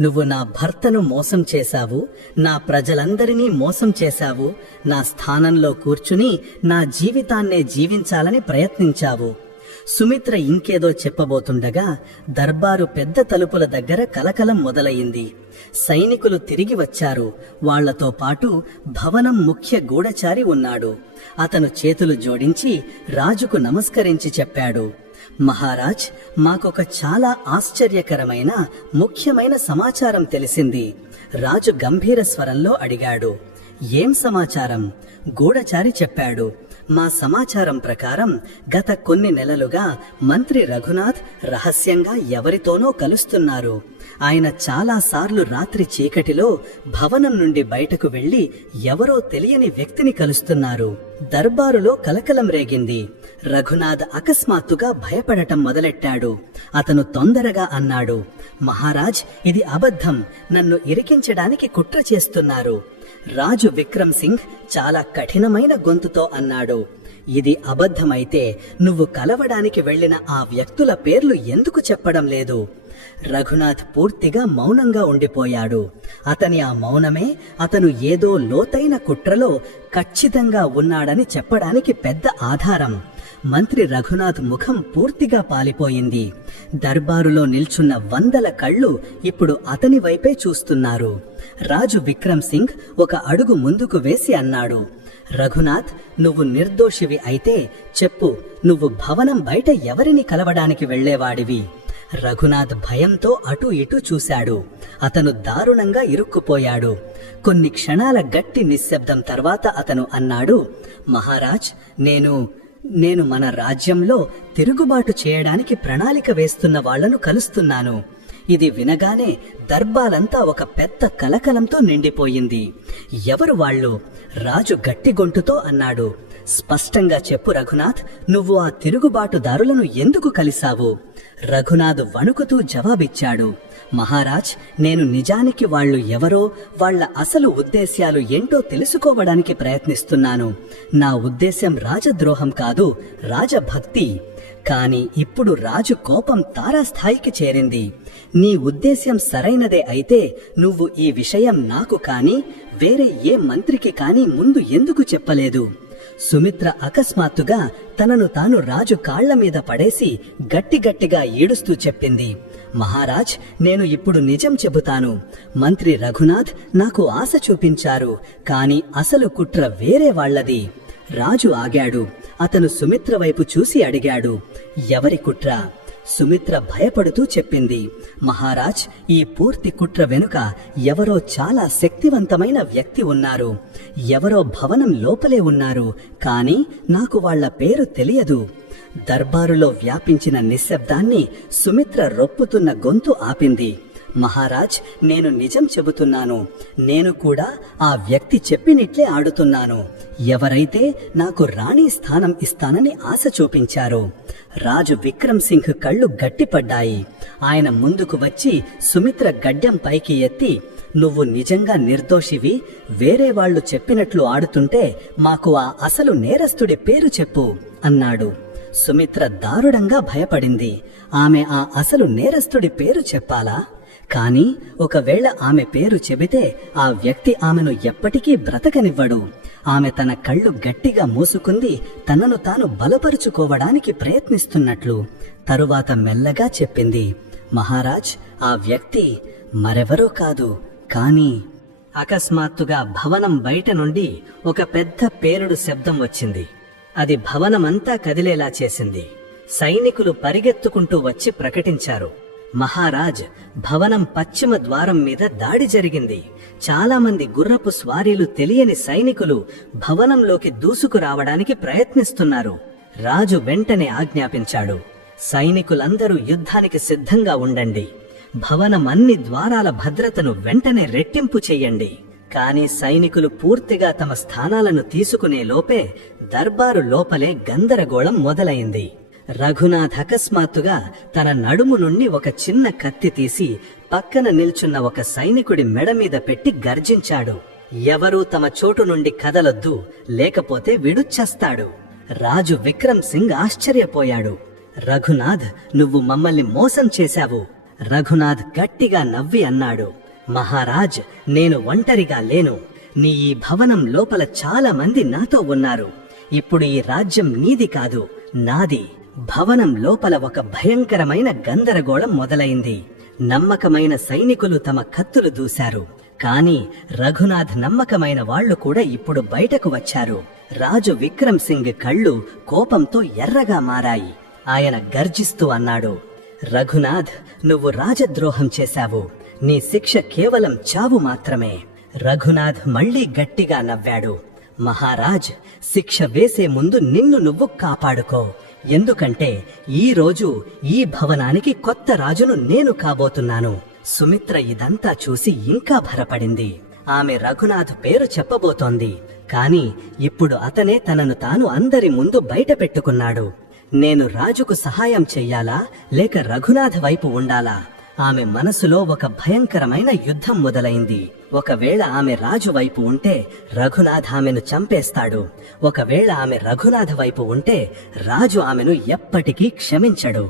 నువ్వు నా భర్తను మోసం చేశావు, నా ప్రజలందరినీ మోసం చేశావు, నా స్థానంలో కూర్చుని నా జీవితాన్నే జీవించాలని ప్రయత్నించావు. సుమిత్ర ఇంకేదో చెప్పబోతుండగా దర్బారు పెద్ద తలుపుల దగ్గర కలకలం మొదలయింది. సైనికులు తిరిగి వచ్చారు. వాళ్లతో పాటు భవనం ముఖ్య గూఢచారి ఉన్నాడు. అతను చేతులు జోడించి రాజుకు నమస్కరించి చెప్పాడు, మహారాజ్, మాకొక చాలా ఆశ్చర్యకరమైన ముఖ్యమైన సమాచారం తెలిసింది. రాజు గంభీర స్వరంలో అడిగాడు, ఏం సమాచారం? గూఢచారి చెప్పాడు, మా సమాచారం ప్రకారం గత కొన్ని నెలలుగా మంత్రి రఘునాథ్ రహస్యంగా ఎవరితోనో కలుస్తున్నారు. ఆయన చాలాసార్లు రాత్రి చీకటిలో భవనం నుండి బయటకు వెళ్లి ఎవరో తెలియని వ్యక్తిని కలుస్తున్నారు. దర్బారులో కలకలం రేగింది. రఘునాథ్ అకస్మాత్తుగా భయపడటం మొదలెట్టాడు. అతను తొందరగా అన్నాడు, మహారాజ్, ఇది అబద్ధం. నన్ను ఇరికించడానికి కుట్ర చేస్తున్నారు. రాజు విక్రమ్ సింగ్ చాలా కఠినమైన గొంతుతో అన్నాడు, ఇది అబద్ధమైతే నువ్వు కలవడానికి వెళ్లిన ఆ వ్యక్తుల పేర్లు ఎందుకు చెప్పడం లేదు? రఘునాథ్ పూర్తిగా మౌనంగా ఉండిపోయాడు. అతని ఆ మౌనమే అతను ఏదో లోతైన కుట్రలో ఖచ్చితంగా ఉన్నాడని చెప్పడానికి పెద్ద ఆధారం. మంత్రి రఘునాథ్ ముఖం పూర్తిగా పాలిపోయింది. దర్బారులో నిల్చున్న 100 కళ్ళు ఇప్పుడు అతని వైపే చూస్తున్నారు. రాజు విక్రమ్ సింగ్ ఒక అడుగు ముందుకు వేసి అన్నాడు, రఘునాథ్, నువ్వు నిర్దోషివి అయితే చెప్పు, నువ్వు భవనం బయట ఎవరిని కలవడానికి వెళ్లేవాడివి? రఘునాథ్ భయంతో అటూ ఇటూ చూశాడు. అతను దారుణంగా ఇరుక్కుపోయాడు. కొన్ని క్షణాల గట్టి నిశ్శబ్దం తర్వాత అతను అన్నాడు, మహారాజ్, నేను మన రాజ్యంలో తిరుగుబాటు చేయడానికి ప్రణాళిక వేస్తున్న వాళ్లను కలుస్తున్నాను. ఇది వినగానే దర్బారంతా ఒక పెద్ద కలకలంతో నిండిపోయింది. ఎవరు వాళ్ళు? రాజు గట్టి గొంతుతో అన్నాడు, స్పష్టంగా చెప్పు రఘునాథ్, నువ్వు ఆ తిరుగుబాటుదారులను ఎందుకు కలిశావు? రఘునాథ్ వణుకుతూ జవాబిచ్చాడు, మహారాజ్, నేను నిజానికి వాళ్ళు ఎవరో, వాళ్ల అసలు ఉద్దేశ్యాలు ఏంటో తెలుసుకోవడానికి ప్రయత్నిస్తున్నాను. నా ఉద్దేశ్యం రాజద్రోహం కాదు, రాజభక్తి. కాని ఇప్పుడు రాజు కోపం తారాస్థాయికి చేరింది. నీ ఉద్దేశ్యం సరైనదే అయితే నువ్వు ఈ విషయం నాకు కాని వేరే ఏ మంత్రికి కాని ముందు ఎందుకు చెప్పలేదు? సుమిత్ర అకస్మాత్తుగా తనను తాను రాజు కాళ్ల మీద పడేసి గట్టిగట్టిగా ఏడుస్తూ చెప్పింది, మహారాజ్, నేను ఇప్పుడు నిజం చెబుతాను. మంత్రి రఘునాథ్ నాకు ఆశ చూపించారు, కాని అసలు కుట్ర వేరే వాళ్లది. రాజు ఆగాడు. అతను సుమిత్ర వైపు చూసి అడిగాడు, ఎవరి కుట్ర? సుమిత్ర భయపడుతూ చెప్పింది, మహారాజ్, ఈ పూర్తి కుట్ర వెనుక ఎవరో చాలా శక్తివంతమైన వ్యక్తి ఉన్నారు. ఎవరో భవనం లోపలే ఉన్నారు, కాని నాకు వాళ్ల పేరు తెలియదు. దర్బారులో వ్యాపించిన నిశ్శబ్దాన్ని సుమిత్ర రొప్పుతున్న గొంతు ఆపింది. మహారాజ్, నేను నిజం చెబుతున్నాను. నేను కూడా ఆ వ్యక్తి చెప్పినట్లే ఆడుతున్నాను. ఎవరైతే నాకు రాణి స్థానం ఇస్తానని ఆశ చూపించారో. రాజు విక్రమ్ సింగ్ కళ్ళు గట్టిపడ్డాయి. ఆయన ముందుకు వచ్చి సుమిత్ర గడ్డం పైకి ఎత్తి, నువ్వు నిజంగా నిర్దోషివి, వేరే వాళ్లు చెప్పినట్లు ఆడుతుంటే మాకు ఆ అసలు నేరస్తుడి పేరు చెప్పు అన్నాడు. సుమిత్ర దారుణంగా భయపడింది. ఆమె ఆ అసలు నేరస్తుడి పేరు చెప్పాలా? కాని ఒకవేళ ఆమె పేరు చెబితే ఆ వ్యక్తి ఆమెను ఎప్పటికీ బ్రతకనివ్వడు. ఆమె తన కళ్ళు గట్టిగా మూసుకుంది, తనను తాను బలపరుచుకోవడానికి ప్రయత్నిస్తున్నట్లు. తరువాత మెల్లగా చెప్పింది, మహారాజ్, ఆ వ్యక్తి మరెవరో కాదు, కానీ... అకస్మాత్తుగా భవనం బయట నుండి ఒక పెద్ద పేలుడు శబ్దం వచ్చింది. అది భవనమంతా కదిలేలా చేసింది. సైనికులు పరిగెత్తుకుంటూ వచ్చి ప్రకటించారు, మహారాజ్, భవనం పశ్చిమ ద్వారం మీద దాడి జరిగింది. చాలా మంది గుర్రపు స్వారీలు తెలియని సైనికులు భవనంలోకి దూసుకురావడానికి ప్రయత్నిస్తున్నారు. రాజు వెంటనే ఆజ్ఞాపించాడు, సైనికులందరూ యుద్ధానికి సిద్ధంగా ఉండండి. భవనం అన్ని ద్వారాల భద్రతను వెంటనే రెట్టింపు చెయ్యండి. కాని సైనికులు పూర్తిగా తమ స్థానాలను తీసుకునే లోపే దర్బారు లోపలే గందరగోళం మొదలైంది. రఘునాథ్ అకస్మాత్తుగా తన నడుము నుండి ఒక చిన్న కత్తి తీసి పక్కన నిల్చున్న ఒక సైనికుడి మెడ మీద పెట్టి గర్జించాడు. ఎవరూ తమ చోటు నుండి కదలొద్దు, లేకపోతే విడుచ్చేస్తాడు. రాజు విక్రమ్ సింగ్ ఆశ్చర్యపోయాడు. రఘునాథ్, నువ్వు మమ్మల్ని మోసం చేశావు. రఘునాథ్ గట్టిగా నవ్వి అన్నాడు, మహారాజ్, నేను ఒంటరిగా లేను. నీ ఈ భవనం లోపల చాలా మంది నాతో ఉన్నారు. ఇప్పుడు ఈ రాజ్యం నీది కాదు, నాది. భవనం లోపల ఒక భయంకరమైన గందరగోళం మొదలైంది. నమ్మకమైన సైనికులు తమ కత్తులు దూశారు. కాని రఘునాథ్ నమ్మకమైన వాళ్లు కూడా ఇప్పుడు బయటకు వచ్చారు. రాజు విక్రమ్ సింగ్ కళ్ళు కోపంతో ఎర్రగా మారాయి. ఆయన గర్జిస్తూ అన్నాడు, రఘునాథ్, నువ్వు రాజద్రోహం చేశావు. నీ శిక్ష కేవలం చావు మాత్రమే. రఘునాథ్ మళ్లీ గట్టిగా నవ్వాడు. మహారాజ్, శిక్ష వేసే ముందు నిన్ను నువ్వు కాపాడుకో. ఎందుకంటే ఈ రోజు ఈ భవనానికి కొత్త రాజును నేను కాబోతున్నాను. సుమిత్ర ఇదంతా చూసి ఇంకా భయపడింది. ఆమె రఘునాథ్ పేరు చెప్పబోతోంది. కాని ఇప్పుడు అతనే తనను తాను అందరి ముందు బయట పెట్టుకున్నాడు. నేను రాజుకు సహాయం చెయ్యాలా లేక రఘునాథ్ వైపు ఉండాలా? ఆమె మనసులో ఒక భయంకరమైన యుద్ధం మొదలైంది. ఒకవేళ ఆమె రాజు వైపు ఉంటే రఘునాథ్ ఆమెను చంపేస్తాడు. ఒకవేళ ఆమె రఘునాథ్ వైపు ఉంటే రాజు ఆమెను ఎప్పటికీ క్షమించడు.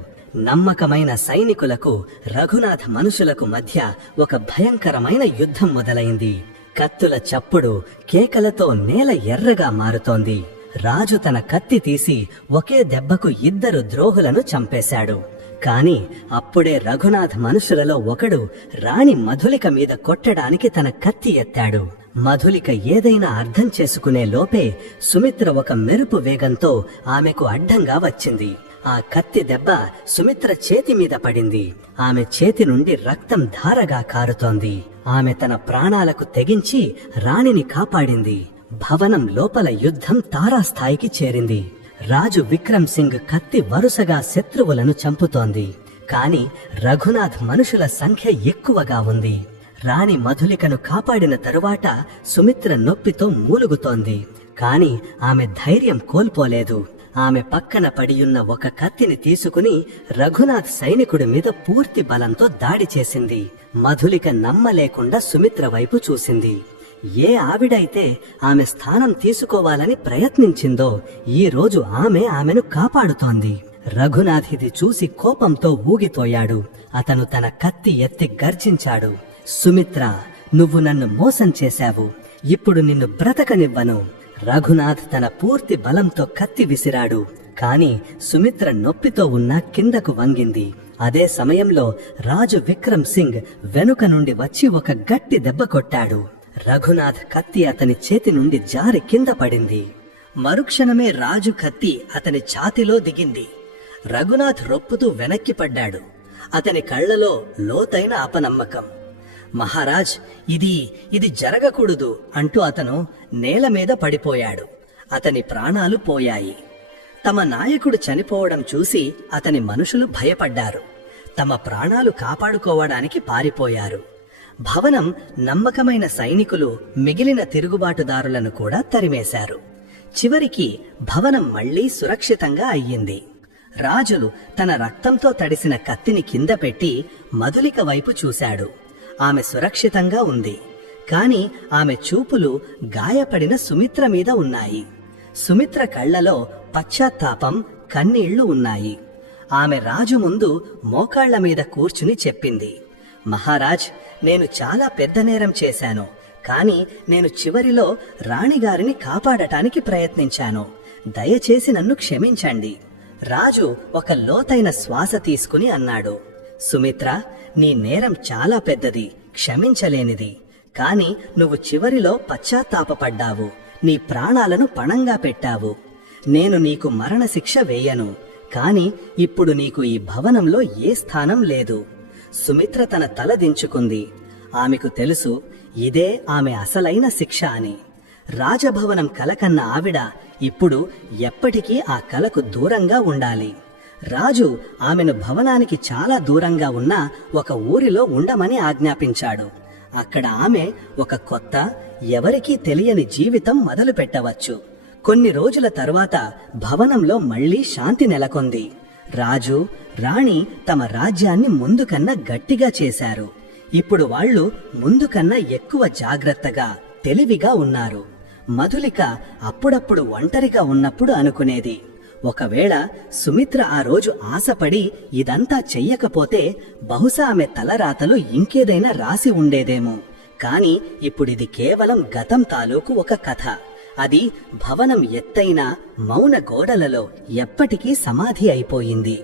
నమ్మకమైన సైనికులకు రఘునాథ్ మనుషులకు మధ్య ఒక భయంకరమైన యుద్ధం మొదలైంది. కత్తుల చప్పుడు, కేకలతో నేల ఎర్రగా మారుతోంది. రాజు తన కత్తి తీసి ఒకే దెబ్బకు 2 ద్రోహులను చంపేశాడు. కాని అప్పుడే రఘునాథ్ మనుషులలో ఒకడు రాణి మధులిక మీద కొట్టడానికి తన కత్తి ఎత్తాడు. మధులిక ఏదైనా అర్థం చేసుకునే లోపే సుమిత్ర ఒక మెరుపు వేగంతో ఆమెకు అడ్డంగా వచ్చింది. ఆ కత్తి దెబ్బ సుమిత్ర చేతి మీద పడింది. ఆమె చేతి నుండి రక్తం ధారగా కారుతోంది. ఆమె తన ప్రాణాలకు తెగించి రాణిని కాపాడింది. భవనం లోపల యుద్ధం తారాస్థాయికి చేరింది. రాజు విక్రమ్ సింగ్ కత్తి వరుసగా శత్రువులను చంపుతోంది. కాని రఘునాథ్ మనుషుల సంఖ్య ఎక్కువగా ఉంది. రాణి మధులికను కాపాడిన తరువాత సుమిత్ర నొప్పితో మూలుగుతోంది. కాని ఆమె ధైర్యం కోల్పోలేదు. ఆమె పక్కన పడియున్న ఒక కత్తిని తీసుకుని రఘునాథ్ సైనికుడి మీద పూర్తి బలంతో దాడి చేసింది. మధులిక నమ్మలేకుండా సుమిత్ర వైపు చూసింది. ఏ ఆవిడైతే ఆమె స్థానం తీసుకోవాలని ప్రయత్నించిందో ఈ రోజు ఆమెను కాపాడుతోంది. రఘునాథ్ ఇది చూసి కోపంతో ఊగిపోయాడు. అతను తన కత్తి ఎత్తి గర్జించాడు, సుమిత్ర, నువ్వు నన్ను మోసం చేశావు. ఇప్పుడు నిన్ను బ్రతకనివ్వను. రఘునాథ్ తన పూర్తి బలంతో కత్తి విసిరాడు. కాని సుమిత్ర నొప్పితో ఉన్న కిందకు వంగింది. అదే సమయంలో రాజు విక్రమ్ సింగ్ వెనుక నుండి వచ్చి ఒక గట్టి దెబ్బ కొట్టాడు. రఘునాథ్ కత్తి అతని చేతి నుండి జారి కింద పడింది. మరుక్షణమే రాజు కత్తి అతని ఛాతిలో దిగింది. రఘునాథ్ రొప్పుతూ వెనక్కి పడ్డాడు. అతని కళ్లలో లోతైన అపనమ్మకం. మహారాజ్, ఇది జరగకూడదు అంటూ అతను నేల మీద పడిపోయాడు. అతని ప్రాణాలు పోయాయి. తమ నాయకుడు చనిపోవడం చూసి అతని మనుషులు భయపడ్డారు. తమ ప్రాణాలు కాపాడుకోవడానికి పారిపోయారు. భవనం నమ్మకమైన సైనికులు మిగిలిన తిరుగుబాటుదారులను కూడా తరిమేశారు. చివరికి భవనం మళ్లీ సురక్షితంగా అయ్యింది. రాజు తన రక్తంతో తడిసిన కత్తిని కింద పెట్టి మధులిక వైపు చూశాడు. ఆమె సురక్షితంగా ఉంది. కాని ఆమె చూపులు గాయపడిన సుమిత్ర మీద ఉన్నాయి. సుమిత్ర కళ్లలో పశ్చాత్తాపం, కన్నీళ్లు ఉన్నాయి. ఆమె రాజు ముందు మోకాళ్ల మీద కూర్చుని చెప్పింది, మహారాజ్, నేను చాలా పెద్ద నేరం చేశాను. కాని నేను చివరిలో రాణిగారిని కాపాడటానికి ప్రయత్నించాను. దయచేసి నన్ను క్షమించండి. రాజు ఒక లోతైన శ్వాస తీసుకుని అన్నాడు, సుమిత్ర, నీ నేరం చాలా పెద్దది, క్షమించలేనిది. కాని నువ్వు చివరిలో పశ్చాత్తాపపడ్డావు. నీ ప్రాణాలను పణంగా పెట్టావు. నేను నీకు మరణశిక్ష వేయను. కాని ఇప్పుడు నీకు ఈ భవనంలో ఏ స్థానం లేదు. సుమిత్ర తన తల దించుకుంది. ఆమెకు తెలుసు ఇదే ఆమె అసలైన శిక్ష అని. రాజభవనం కలకన్న ఆవిడ ఇప్పుడు ఎప్పటికీ ఆ కలకు దూరంగా ఉండాలి. రాజు ఆమెను భవనానికి చాలా దూరంగా ఉన్న ఒక ఊరిలో ఉండమని ఆజ్ఞాపించాడు. అక్కడ ఆమె ఒక కొత్త, ఎవరికీ తెలియని జీవితం మొదలు పెట్టవచ్చు. కొన్ని రోజుల తరువాత భవనంలో మళ్లీ శాంతి నెలకొంది. రాజు, రాణి తమ రాజ్యాన్ని ముందుకన్నా గట్టిగా చేశారు. ఇప్పుడు వాళ్ళు ముందుకన్నా ఎక్కువ జాగ్రత్తగా, తెలివిగా ఉన్నారు. మధులిక అప్పుడప్పుడు ఒంటరిగా ఉన్నప్పుడు అనుకునేది, ఒకవేళ సుమిత్ర ఆ రోజు ఆశపడి ఇదంతా చెయ్యకపోతే బహుశా ఆమె తలరాతలో ఇంకేదైనా రాసి ఉండేదేమో. కాని ఇప్పుడిది కేవలం గతం తాలూకు ఒక కథ. అది భవనం ఎత్తైన మౌన గోడలలో ఎప్పటికీ సమాధి అయిపోయింది.